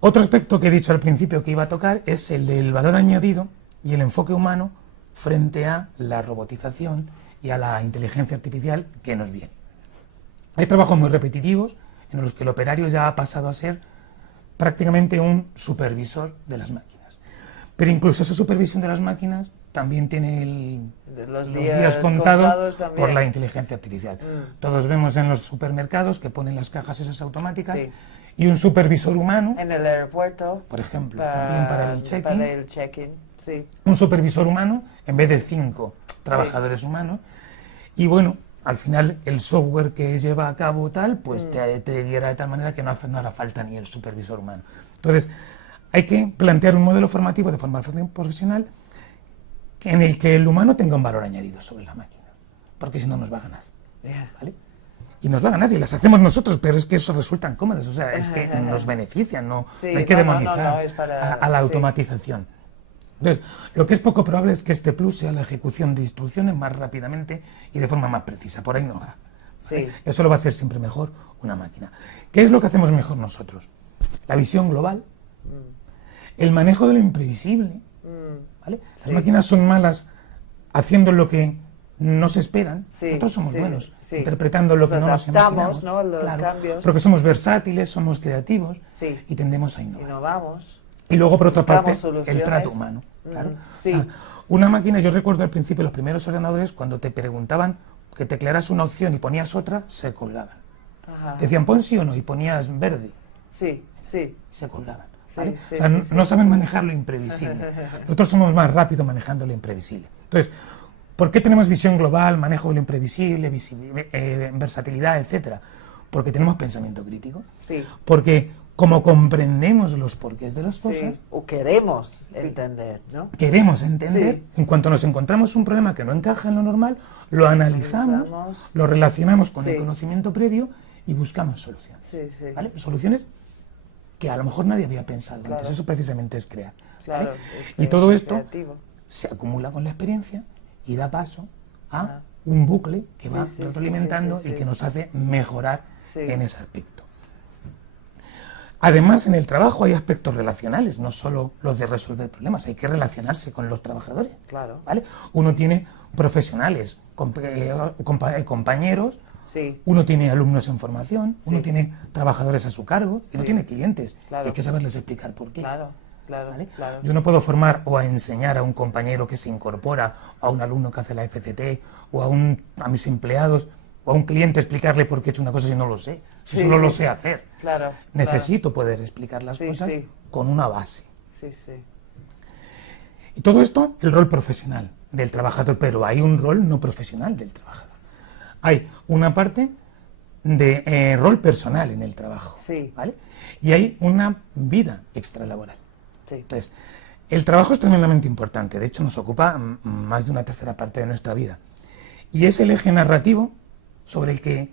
Otro aspecto que he dicho al principio que iba a tocar es el del valor añadido y el enfoque humano frente a la robotización y a la inteligencia artificial que nos viene. Hay trabajos muy repetitivos en los que el operario ya ha pasado a ser prácticamente un supervisor de las máquinas. Pero incluso esa supervisión de las máquinas también tiene los días contados por la inteligencia artificial. Todos vemos en los supermercados que ponen las cajas esas automáticas y un supervisor humano, en el aeropuerto, por ejemplo, también para el check-in, un supervisor humano en vez de 5 trabajadores humanos. Y bueno, al final el software que lleva a cabo tal, pues te guiará de tal manera que no hará falta ni el supervisor humano. Entonces, hay que plantear un modelo formativo de formación profesional en el que el humano tenga un valor añadido sobre la máquina, porque si no nos va a ganar, ¿vale? Y nos va a ganar, y las hacemos nosotros, pero es que eso resultan cómodas, o sea, es que nos benefician, no hay que demonizar a la automatización. Entonces, lo que es poco probable es que este plus sea la ejecución de instrucciones más rápidamente y de forma más precisa. Por ahí no va. Eso lo va a hacer siempre mejor una máquina. ¿Qué es lo que hacemos mejor nosotros? La visión global, el manejo de lo imprevisible. ¿Vale? Las máquinas son malas haciendo lo que no se esperan. Nosotros somos buenos interpretando lo que no nos imaginamos. Los cambios. Porque somos versátiles, somos creativos y tendemos a innovar. Innovamos. Y luego, por otra parte, el trato humano. Claro. O sea, una máquina, yo recuerdo al principio los primeros ordenadores, cuando te preguntaban que teclearas una opción y ponías otra, se colgaban. Te decían pon sí o no y ponías verde. Se colgaban. ¿Vale? O sea, no saben manejar lo imprevisible. Nosotros somos más rápidos manejando lo imprevisible. Entonces, ¿por qué tenemos visión global, manejo de lo imprevisible, versatilidad, etcétera? Porque tenemos pensamiento crítico. Porque como comprendemos los porqués de las cosas, o queremos entender, ¿no? Queremos entender, en cuanto nos encontramos un problema que no encaja en lo normal, lo analizamos, lo relacionamos con el conocimiento previo y buscamos soluciones. ¿Vale? Soluciones que a lo mejor nadie había pensado antes. Eso precisamente es crear. ¿Vale? Y todo esto se acumula con la experiencia y da paso a un bucle que va retroalimentando y que nos hace mejorar en ese aspecto. Además, en el trabajo hay aspectos relacionales, no solo los de resolver problemas, hay que relacionarse con los trabajadores. ¿Vale? Uno tiene profesionales, compañeros, uno tiene alumnos en formación, uno tiene trabajadores a su cargo, y uno tiene clientes. Hay que saberles explicar por qué. ¿Vale? Yo no puedo formar o a enseñar a un compañero que se incorpora, a un alumno que hace la FCT, o a mis empleados, o a un cliente explicarle por qué he hecho una cosa si no lo sé, si solo lo sé hacer. Necesito poder explicar las cosas con una base. Y todo esto, el rol profesional del trabajador, pero hay un rol no profesional del trabajador. Hay una parte de rol personal en el trabajo, Sí. ¿vale? Y hay una vida extralaboral. Sí. Entonces, el trabajo es tremendamente importante, de hecho nos ocupa más de una tercera parte de nuestra vida. Y es el eje narrativo sobre el que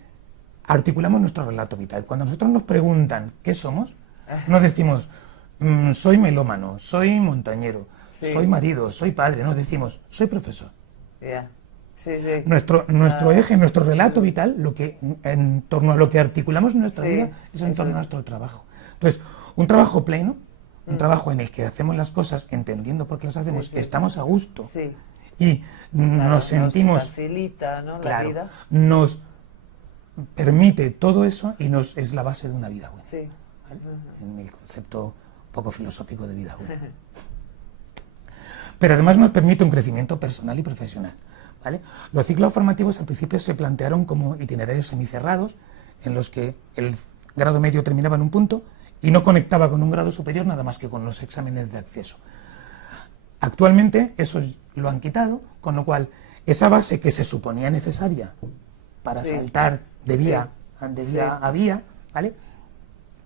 articulamos nuestro relato vital. Cuando nosotros nos preguntan qué somos, no decimos soy melómano, soy montañero, Sí. soy marido, soy padre, no decimos soy profesor. Ya. Sí, sí. Nuestro eje, nuestro relato vital, en torno a lo que articulamos en nuestra Sí, vida, es en eso. torno a nuestro trabajo. Entonces, un trabajo pleno, un trabajo en el que hacemos las cosas entendiendo por qué las hacemos, Sí, sí. estamos a gusto Sí. y Claro, nos sentimos, facilita, ¿no? La claro, vida. nos permite todo eso y es la base de una vida buena. Sí. ¿Vale? En el concepto poco filosófico de vida buena. Pero además nos permite un crecimiento personal y profesional, ¿vale? Los ciclos formativos al principio se plantearon como itinerarios semicerrados, en los que el grado medio terminaba en un punto y no conectaba con un grado superior nada más que con los exámenes de acceso. Actualmente eso lo han quitado, con lo cual esa base que se suponía necesaria para Sí. saltar de vía Sí. a vía, ¿vale?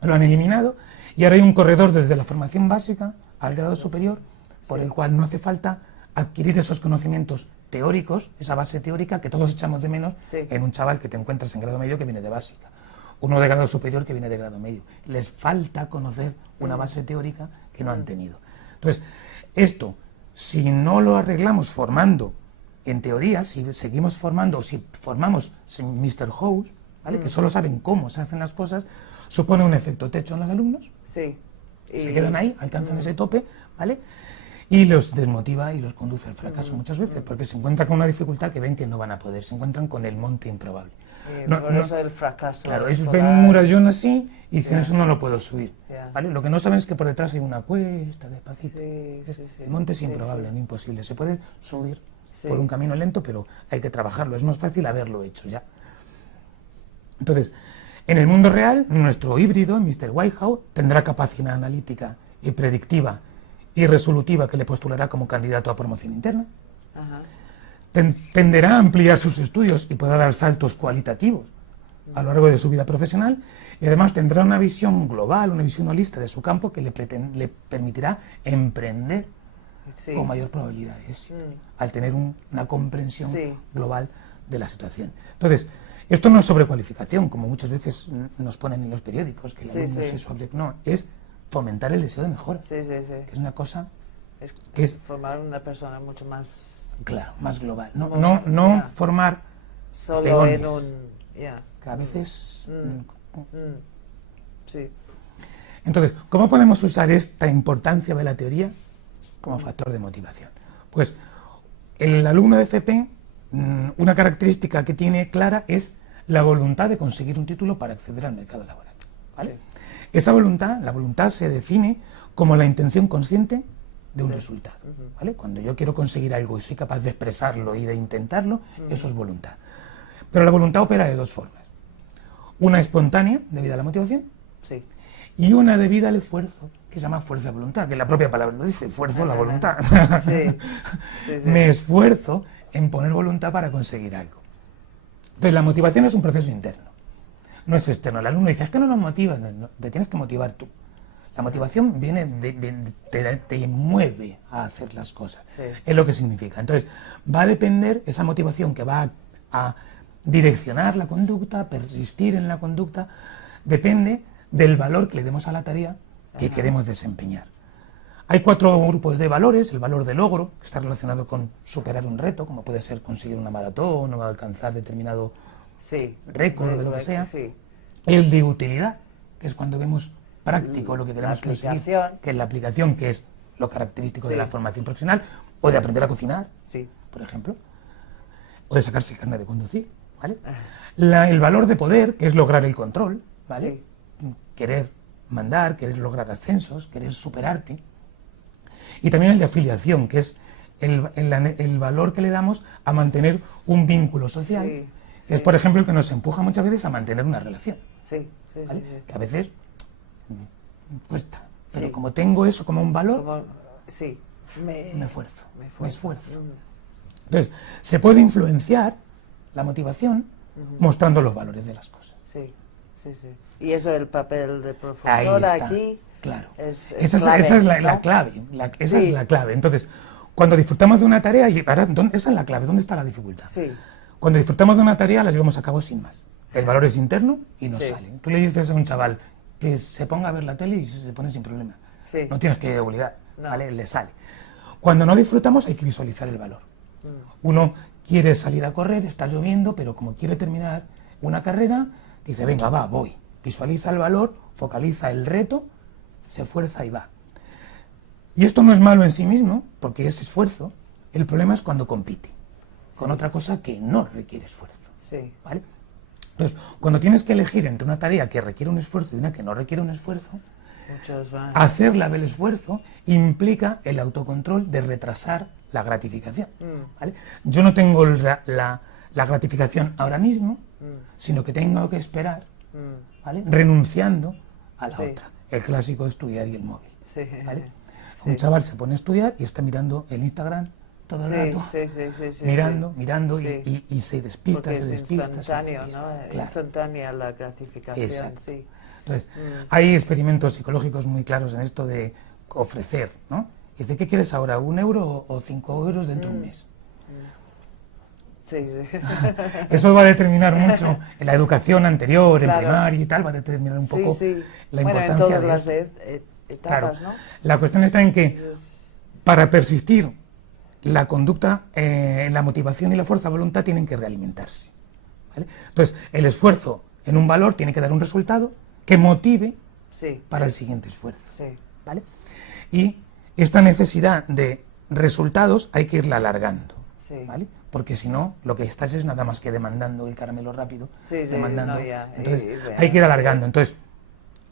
Lo han eliminado y ahora hay un corredor desde la formación básica al grado superior por Sí. el cual no hace falta adquirir esos conocimientos teóricos, esa base teórica que todos echamos de menos Sí. en un chaval que te encuentras en grado medio que viene de básica, uno de grado superior que viene de grado medio. Les falta conocer una base teórica que no han tenido. Entonces, esto, si no lo arreglamos formando en teoría, si seguimos formando, o si formamos Mr. House, ¿vale? Que solo saben cómo se hacen las cosas, supone un efecto techo en los alumnos, Sí. se quedan ahí, alcanzan ese tope, ¿vale? Y los desmotiva y los conduce al fracaso muchas veces, porque se encuentran con una dificultad que ven que no van a poder, se encuentran con el monte improbable. Por eso el fracaso. Claro, ellos escolar. ven un murallón así y dicen, Ya. eso no lo puedo subir, Ya. ¿vale? Lo que no saben es que por detrás hay una cuesta, despacito. Sí, sí, sí. El monte es Sí, improbable, sí. no imposible. Se puede subir Sí. por un camino lento, pero hay que trabajarlo. Es más fácil haberlo hecho ya. Entonces, en el mundo real, nuestro híbrido, Mr. Whitehouse, tendrá capacidad analítica y predictiva y resolutiva que le postulará como candidato a promoción interna. Ajá. Tenderá a ampliar sus estudios y podrá dar saltos cualitativos a lo largo de su vida profesional y además tendrá una visión global, una visión holística de su campo que le permitirá emprender Sí. con mayor probabilidades al tener una comprensión Sí. global de la situación. Entonces, esto no es sobrecualificación, como muchas veces nos ponen en los periódicos, que el Sí, alumno sí. se sobre... No, es fomentar el deseo de mejora, Sí, sí, sí. que es una cosa, Es que es, formar una persona mucho más claro, más global. No, Más- no ya. formar solo peones, en un... Ya. que a veces... Sí. Entonces, ¿cómo podemos usar esta importancia de la teoría como factor de motivación? Pues el alumno de FP, una característica que tiene clara es la voluntad de conseguir un título para acceder al mercado laboral, ¿vale? Sí. Esa voluntad, la voluntad se define como la intención consciente de un resultado, ¿vale? Cuando yo quiero conseguir algo y soy capaz de expresarlo y de intentarlo, eso es voluntad. Pero la voluntad opera de dos formas. Una espontánea, debida a la motivación, Sí. y una debida al esfuerzo, que se llama fuerza de voluntad, que la propia palabra lo dice, esfuerzo la voluntad. Sí. Sí, sí. Me esfuerzo en poner voluntad para conseguir algo. Entonces, la motivación es un proceso interno, no es externo. El alumno dice, es que no nos motiva, no, te tienes que motivar tú. La motivación viene te mueve a hacer las cosas, Sí. es lo que significa. Entonces, va a depender, esa motivación que va a direccionar la conducta, persistir en la conducta, depende del valor que le demos a la tarea que queremos desempeñar. Hay 4 grupos de valores: el valor de logro, que está relacionado con superar un reto, como puede ser conseguir una maratón o alcanzar determinado Sí. récord, de lo que sea. Sí. El de utilidad, que es cuando vemos práctico lo que queremos conseguir, aplicación. que es la aplicación, que es lo característico de Sí. la formación profesional, o de aprender a cocinar, Sí. por ejemplo, o de sacarse el carnet de conducir, ¿vale? Ah. El valor de poder, que es lograr el control, ¿vale? Querer mandar, querer lograr ascensos, querer superarte. Y también el de afiliación, que es el valor que le damos a mantener un vínculo social, Sí, que es, por ejemplo, el que nos empuja muchas veces a mantener una relación, Sí. Sí. ¿vale? Sí. Que a veces cuesta, pero Sí. como tengo eso como un valor, Como- sí. me esfuerzo. Entonces, se puede influenciar la motivación mostrando los valores de las cosas. Sí, sí, sí. Y eso es el papel de profesora aquí. Claro. Esa es la clave. Esa es la clave. Entonces, cuando disfrutamos de una tarea, esa es la clave, ¿dónde está la dificultad? Sí. Cuando disfrutamos de una tarea, la llevamos a cabo sin más. El valor es interno y nos sale. Tú le dices a un chaval que se ponga a ver la tele y se pone sin problema. Sí. No tienes que obligar, ¿vale? Le sale. Cuando no disfrutamos, hay que visualizar el valor. Uno quiere salir a correr, está lloviendo, pero como quiere terminar una carrera, dice, venga, va, voy. Visualiza el valor, focaliza el reto, se esfuerza y va. Y esto no es malo en sí mismo, porque es esfuerzo. El problema es cuando compite con otra cosa que no requiere esfuerzo. Sí. ¿Vale? Entonces, cuando tienes que elegir entre una tarea que requiere un esfuerzo y una que no requiere un esfuerzo, hacerla del esfuerzo implica el autocontrol de retrasar la gratificación. ¿Vale? Yo no tengo la gratificación ahora mismo, sino que tengo que esperar, ¿vale? Renunciando a la otra. El clásico estudiar y el móvil. ¿Vale? Un chaval se pone a estudiar y está mirando el Instagram todo el rato, mirando y se despista, porque se despista. Es instantáneo, se despista. ¿no? Claro. Instantánea la gratificación. Exacto. Sí. Entonces, hay experimentos psicológicos muy claros en esto de ofrecer, ¿no? Dice, ¿qué quieres ahora? ¿1 euro o 5 euros dentro de un mes? Sí, sí. Eso va a determinar mucho en la educación anterior, en primaria y tal, va a determinar un poco la importancia en todas de las esto. etapas, Claro. ¿no? La cuestión está en que para persistir la conducta, la motivación y la fuerza de voluntad tienen que realimentarse. ¿Vale? Entonces, el esfuerzo en un valor tiene que dar un resultado que motive para el siguiente esfuerzo. ¿Vale? Y esta necesidad de resultados hay que irla alargando. ¿Vale? Porque si no, lo que estás es nada más que demandando el caramelo rápido. Demandando. Entonces, hay que ir alargando. Entonces,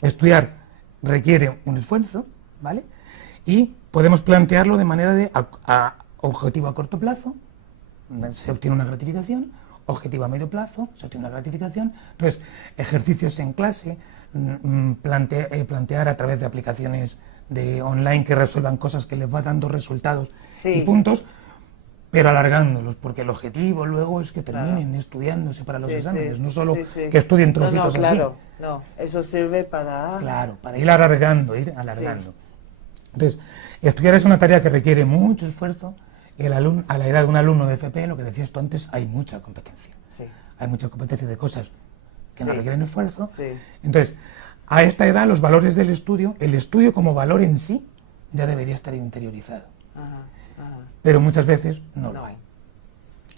estudiar requiere un esfuerzo, ¿vale? Y podemos plantearlo de manera de objetivo a corto plazo, se obtiene una gratificación, objetivo a medio plazo, se obtiene una gratificación. Entonces, ejercicios en clase, plantear a través de aplicaciones de online que resuelvan cosas que les va dando resultados y puntos, pero alargándolos, porque el objetivo luego es que terminen estudiándose para los exámenes, no solo que estudien trocitos así. No, eso sirve para... Claro, para ir alargando, Entonces, estudiar es una tarea que requiere mucho esfuerzo. A la edad de un alumno de FP, lo que decías tú antes, hay mucha competencia. Hay mucha competencia de cosas que no requieren esfuerzo. Entonces, a esta edad los valores del estudio, el estudio como valor en sí, ya debería estar interiorizado. Pero muchas veces no lo hay.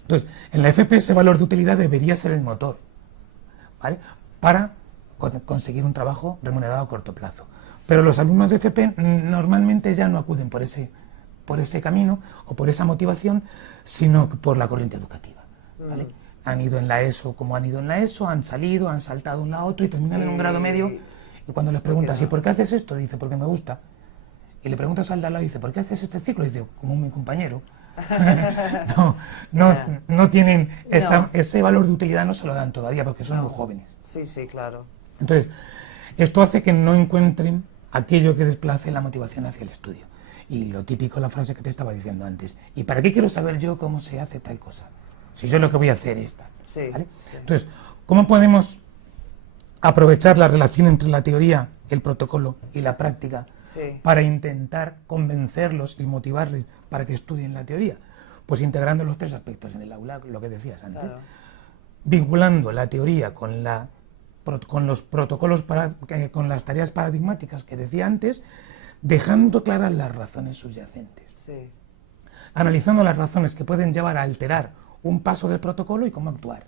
Entonces, en la FP ese valor de utilidad debería ser el motor, ¿vale? Para conseguir un trabajo remunerado a corto plazo. Pero los alumnos de FP normalmente ya no acuden por ese camino o por esa motivación, sino por la corriente educativa, ¿vale? Han ido en la ESO como han ido en la ESO, han salido, han saltado de un lado a otro y terminan en un grado medio, y cuando les preguntas, ¿y por qué haces esto? Dice, porque me gusta. Y le preguntas al de al lado y dice, ¿por qué haces este ciclo? Y dice, como mi compañero. no tienen ese valor de utilidad, no se lo dan todavía porque son muy jóvenes. Sí, claro. Entonces, esto hace que no encuentren aquello que desplace la motivación hacia el estudio. Y lo típico, la frase que te estaba diciendo antes, ¿y para qué quiero saber yo cómo se hace tal cosa? Si yo lo que voy a hacer es tal. ¿Vale? Entonces, ¿cómo podemos aprovechar la relación entre la teoría, el protocolo y la práctica para intentar convencerlos y motivarles para que estudien la teoría? Pues integrando los 3 aspectos en el aula, lo que decías antes. Vinculando la teoría con los protocolos, con las tareas paradigmáticas que decía antes, dejando claras las razones subyacentes. Analizando las razones que pueden llevar a alterar un paso del protocolo y cómo actuar.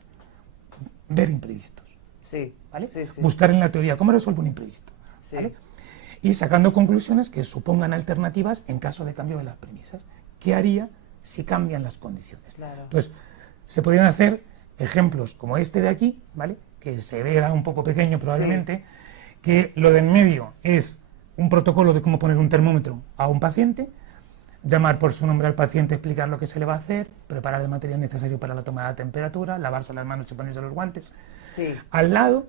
Ver imprevistos. ¿Vale? Buscar en la teoría cómo resuelvo un imprevisto. ¿Vale? Y sacando conclusiones que supongan alternativas en caso de cambio de las premisas. ¿Qué haría si cambian las condiciones? Entonces, se podrían hacer ejemplos como este de aquí, ¿vale? Que se verá un poco pequeño probablemente, que lo de en medio es un protocolo de cómo poner un termómetro a un paciente, llamar por su nombre al paciente, explicar lo que se le va a hacer, preparar el material necesario para la toma de la temperatura, lavarse las manos y ponerse los guantes. Al lado,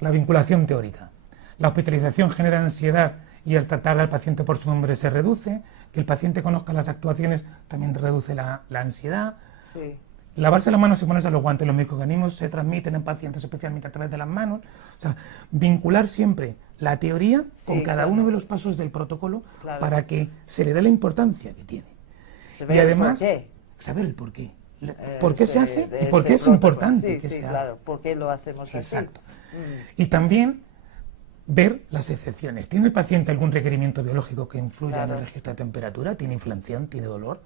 la vinculación teórica. La hospitalización genera ansiedad y al tratar al paciente por su nombre se reduce, que el paciente conozca las actuaciones también reduce la ansiedad. Sí. Lavarse las manos y ponerse los guantes, los microorganismos se transmiten en pacientes especialmente a través de las manos. O sea, vincular siempre la teoría con cada uno de los pasos del protocolo para que se le dé la importancia que tiene. Y además, saber el porqué. ¿Por qué se hace y por qué es importante que se haga? Claro, ¿por qué lo hacemos Exacto. Y también ver las excepciones. ¿Tiene el paciente algún requerimiento biológico que influya en el registro de temperatura? ¿Tiene inflación? ¿Tiene dolor?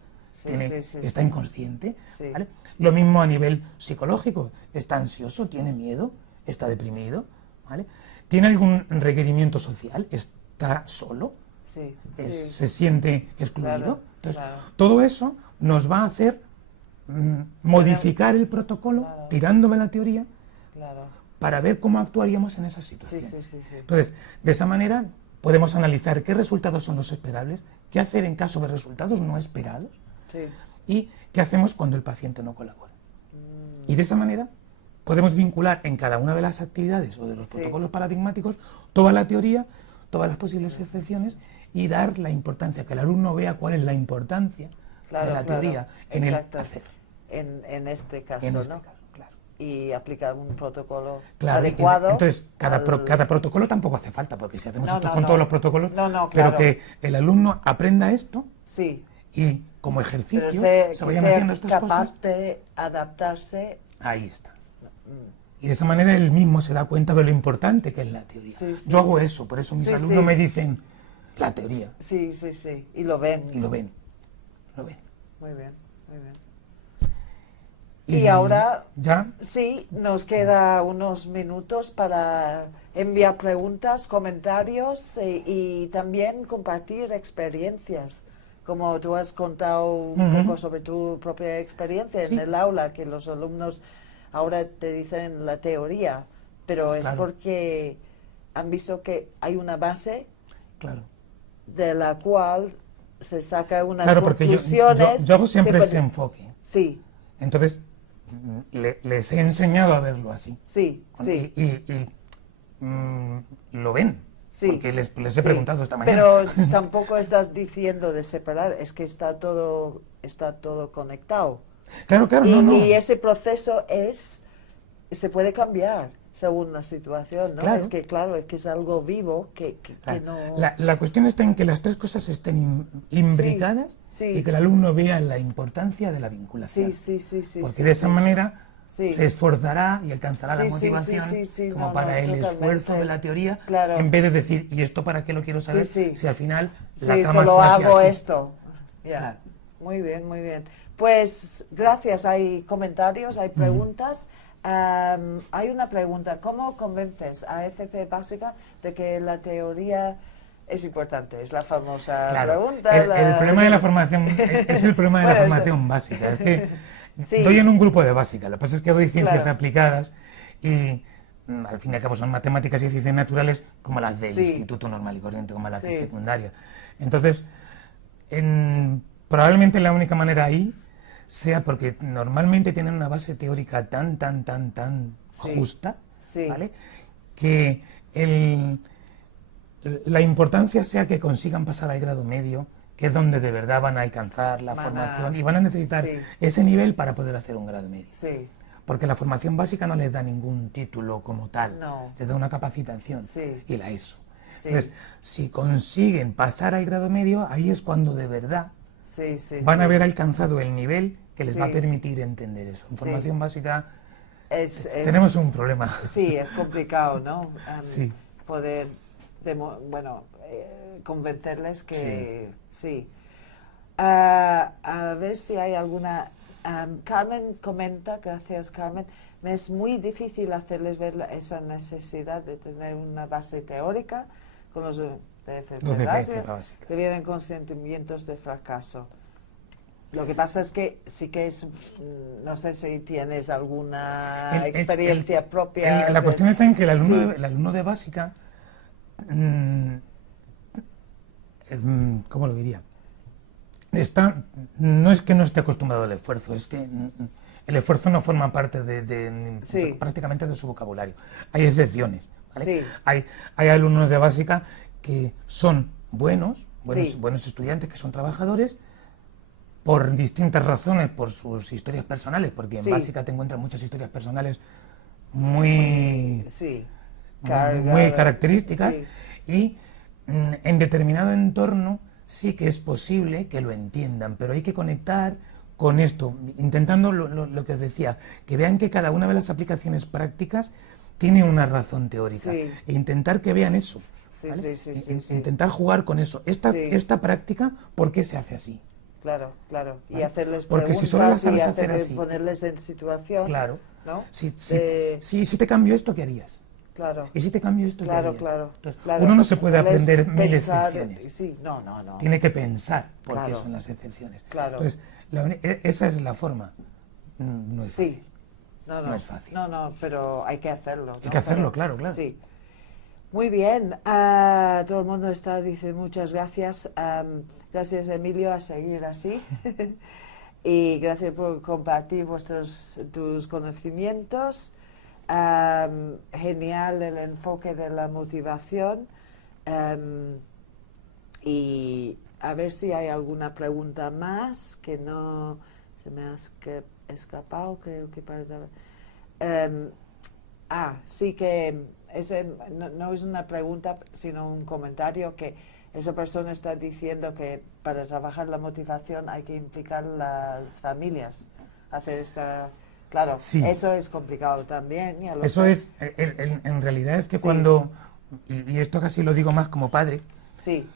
¿Está inconsciente? ¿Vale? Lo mismo a nivel psicológico. ¿Está ansioso? ¿Tiene miedo? ¿Está deprimido? ¿Vale? ¿Tiene algún requerimiento social? ¿Está solo? ¿Se siente excluido? Entonces, todo eso nos va a hacer modificar el protocolo, tirándome la teoría, para ver cómo actuaríamos en esas situaciones. Entonces, de esa manera podemos analizar qué resultados son los esperables, qué hacer en caso de resultados no esperados y qué hacemos cuando el paciente no colabora. Y de esa manera podemos vincular en cada una de las actividades o de los protocolos paradigmáticos toda la teoría, todas las posibles excepciones y dar la importancia, que el alumno vea cuál es la importancia de la teoría en el hacer. En este caso, en este ¿no? caso, claro. Y aplicar un protocolo Claro, adecuado. Entonces, cada protocolo tampoco hace falta, porque si hacemos esto con todos los protocolos, pero que el alumno aprenda esto y como ejercicio se vayan haciendo estas cosas. Capaz de adaptarse. Ahí está. Y de esa manera él mismo se da cuenta de lo importante que es la teoría. Yo hago eso, por eso mis alumnos me dicen la teoría. Y lo ven. Y lo ven. Muy bien, muy bien. Y ahora, ¿ya? Sí, nos queda unos minutos para enviar preguntas, comentarios y también compartir experiencias. Como tú has contado un poco sobre tu propia experiencia en el aula, que los alumnos ahora te dicen la teoría, pero es porque han visto que hay una base de la cual se saca unas conclusiones. Yo hago siempre ese enfoque. Sí. Entonces, les he enseñado a verlo así. Y lo ven. Porque les he preguntado esta mañana. Pero tampoco estás diciendo de separar, es que está todo conectado. Claro, y ese proceso se puede cambiar según la situación, ¿no? Es que es algo vivo que no... La cuestión está en que las tres cosas estén imbricadas y que el alumno vea la importancia de la vinculación. Porque de esa manera se esforzará y alcanzará la motivación como para el esfuerzo de la teoría, en vez de decir, ¿y esto para qué lo quiero saber? Si al final la cama solo hago así. esto. Muy bien, muy bien. Pues gracias, hay comentarios, hay preguntas. Hay una pregunta, ¿cómo convences a FP Básica de que la teoría es importante? Es la famosa pregunta. El problema de la formación es el problema de la formación básica. Es que doy en un grupo de básica, lo que pasa es que doy ciencias aplicadas y al fin y al cabo son matemáticas y ciencias naturales como las del Instituto Normal y Corriente, como las de secundaria. Entonces, probablemente la única manera ahí sea porque normalmente tienen una base teórica tan justa, ¿vale? Que la importancia sea que consigan pasar al grado medio, que es donde de verdad van a alcanzar la formación y van a necesitar ese nivel para poder hacer un grado medio. Porque la formación básica no les da ningún título como tal, les da una capacitación y la ESO. Entonces, si consiguen pasar al grado medio, ahí es cuando de verdad van a haber alcanzado el nivel que les va a permitir entender eso. En formación básica tenemos un problema. Sí, es complicado, ¿no? Poder, convencerles que a ver si hay alguna... Carmen comenta, gracias Carmen, me es muy difícil hacerles ver esa necesidad de tener una base teórica con los DFP básica, que vienen con sentimientos de fracaso. Lo que pasa es que sí que es, no sé si tienes alguna experiencia propia. La cuestión está en que el alumno de básica, ¿cómo lo diría? No es que no esté acostumbrado al esfuerzo, es que el esfuerzo no forma parte prácticamente de su vocabulario. Hay excepciones, ¿vale? Hay alumnos de básica que son buenos, Sí. buenos estudiantes que son trabajadores por distintas razones, por sus historias personales, porque en Sí. básica te encuentras muchas historias personales muy, Sí. muy características, Sí. y en determinado entorno sí que es posible que lo entiendan, pero hay que conectar con esto, intentando lo que os decía, que vean que cada una de las aplicaciones prácticas tiene una razón teórica, Sí. e intentar que vean eso. Sí, ¿Vale? sí. Intentar jugar con eso. Sí. Esta práctica, ¿por qué se hace así? Claro, claro. Y ¿Vale? hacerles Porque preguntas si solo la sabes y hacer así, ponerles en situación, claro, ¿no? si te cambio esto, ¿qué harías? Claro. Y si te cambio esto, ¿qué Claro, harías? claro. Entonces, Claro, uno no se puede ponerles aprender mil pensar, excepciones. Sí, no. Tiene que pensar por qué Claro. son las excepciones. Claro. Entonces, esa es la forma. No es fácil. Sí. No. No es fácil. No, pero hay que hacerlo, ¿no? Hay que hacerlo, claro. Sí. Muy bien. Todo el mundo dice muchas gracias. Gracias, Emilio, a seguir así. Y gracias por compartir tus conocimientos. Genial el enfoque de la motivación. Y a ver si hay alguna pregunta más que no se me ha escapado, creo que parece. Sí que no es una pregunta, sino un comentario, que esa persona está diciendo que para trabajar la motivación hay que implicar las familias, hacer esta... Claro, Sí. Eso es complicado también. Eso es, en realidad es que Sí. cuando, y esto casi lo digo más como padre, Sí,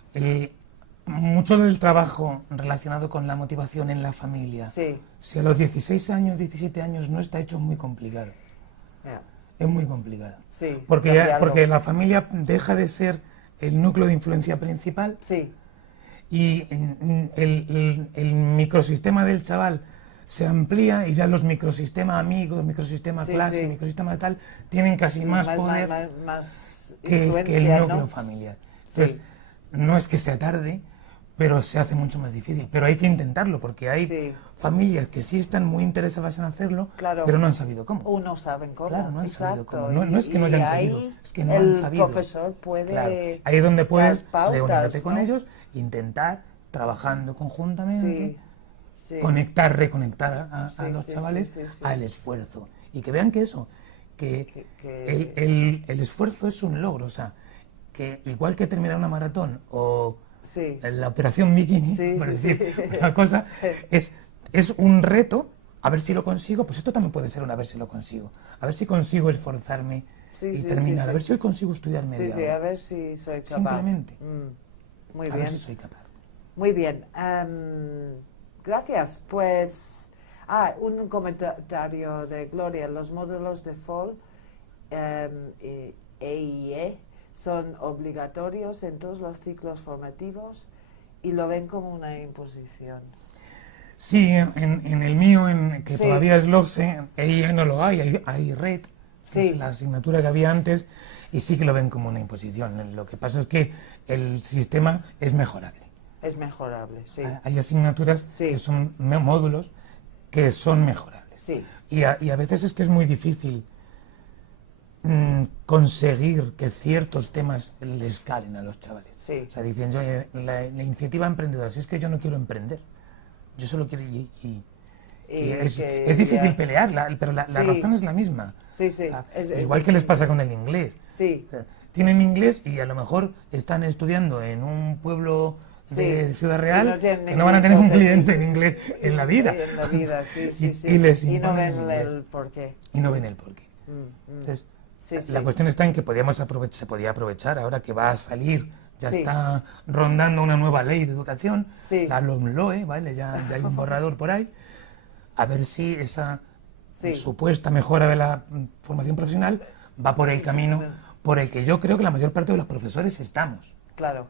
mucho del trabajo relacionado con la motivación en la familia, sí. si a los 16 años, 17 años no está hecho, es muy complicado. Yeah. Es muy complicado. Sí, Porque la familia deja de ser el núcleo de influencia principal, Sí, y el microsistema del chaval se amplía, y ya los microsistemas amigos, microsistema Sí, clase, sí. microsistema tal, tienen casi más poder más que el influencia, núcleo ¿no? familiar. Sí. Entonces, no es que sea tarde, pero se hace mucho más difícil. Pero hay que intentarlo, porque hay Sí. familias que sí están muy interesadas en hacerlo, Claro. pero no han sabido cómo. O no saben cómo. Claro, no han Exacto. sabido cómo. No es que no Y hayan ahí querido, es que no han sabido. El profesor puede Claro. Ahí es donde puedes dar pautas, reunirte con ¿no? ellos, intentar, trabajando conjuntamente, Sí. reconectar a los chavales sí. al esfuerzo. Y que vean que eso, que Que- el esfuerzo es un logro. O sea, que igual que terminar una maratón o Sí. la operación bikini, Sí, por sí, decir sí. una cosa, es un reto. A ver si lo consigo, pues esto también puede ser un a ver si lo consigo. A ver si consigo esforzarme y terminar. Sí. A ver si hoy consigo estudiar media Sí, hora. a ver si soy capaz. Simplemente. Muy A bien. ver si soy capaz. Muy bien. Gracias. Pues, un comentario de Gloria. Los módulos de FOL e IE son obligatorios en todos los ciclos formativos y lo ven como una imposición. Sí, en el mío, que Sí. todavía es LOGSE, ahí ya no lo hay RED, que Sí. es la asignatura que había antes, y sí que lo ven como una imposición. Lo que pasa es que el sistema es mejorable. Es mejorable, sí. Hay asignaturas Sí. que son módulos que son mejorables. Sí. Y a veces es que es muy difícil conseguir que ciertos temas les calen a los chavales. Sí. O sea, dicen, yo, la iniciativa emprendedora, si es que yo no quiero emprender, yo solo quiero... es difícil ya- pelear, pero la Sí. razón es la misma. Sí. O sea, Es igual que les pasa con el inglés. Sí. O sea, tienen inglés y a lo mejor están estudiando en un pueblo de Sí. Ciudad Y Real, no tienen que no van a tener ningún un cliente contenido. en inglés en la vida. En la vida, sí. Y les no imponen ven el inglés. el porqué. Y no ven el porqué. Entonces, la cuestión está en que se podía aprovechar ahora que va a salir, ya Sí. está rondando una nueva ley de educación, Sí. la LOMLOE, ¿vale? Ya hay un borrador por ahí, a ver si esa Sí. supuesta mejora de la formación profesional va por el camino por el que yo creo que la mayor parte de los profesores estamos. Claro.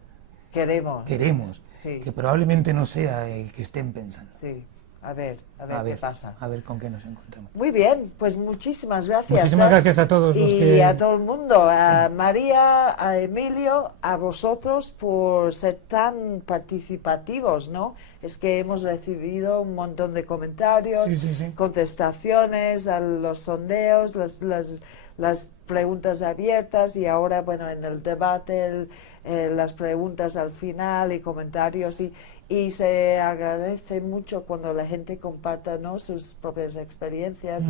Queremos. Queremos, Sí. que probablemente no sea el que estén pensando. Sí. A ver qué pasa. A ver con qué nos encontramos. Muy bien, pues muchísimas gracias. Muchísimas gracias a todos los que... Y a todo el mundo, a María, a Emilio, a vosotros por ser tan participativos, ¿no? Es que hemos recibido un montón de comentarios, contestaciones a los sondeos, las preguntas abiertas y ahora, bueno, en el debate, las preguntas al final y comentarios y se agradece mucho cuando la gente comparta, ¿no?, sus propias experiencias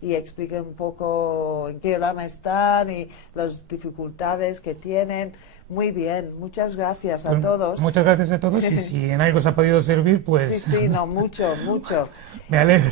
y explique un poco en qué rama están y las dificultades que tienen. Muy bien, muchas gracias a todos. Muchas gracias a todos y si en algo os ha podido servir, pues... Sí, no, mucho. Me alegro.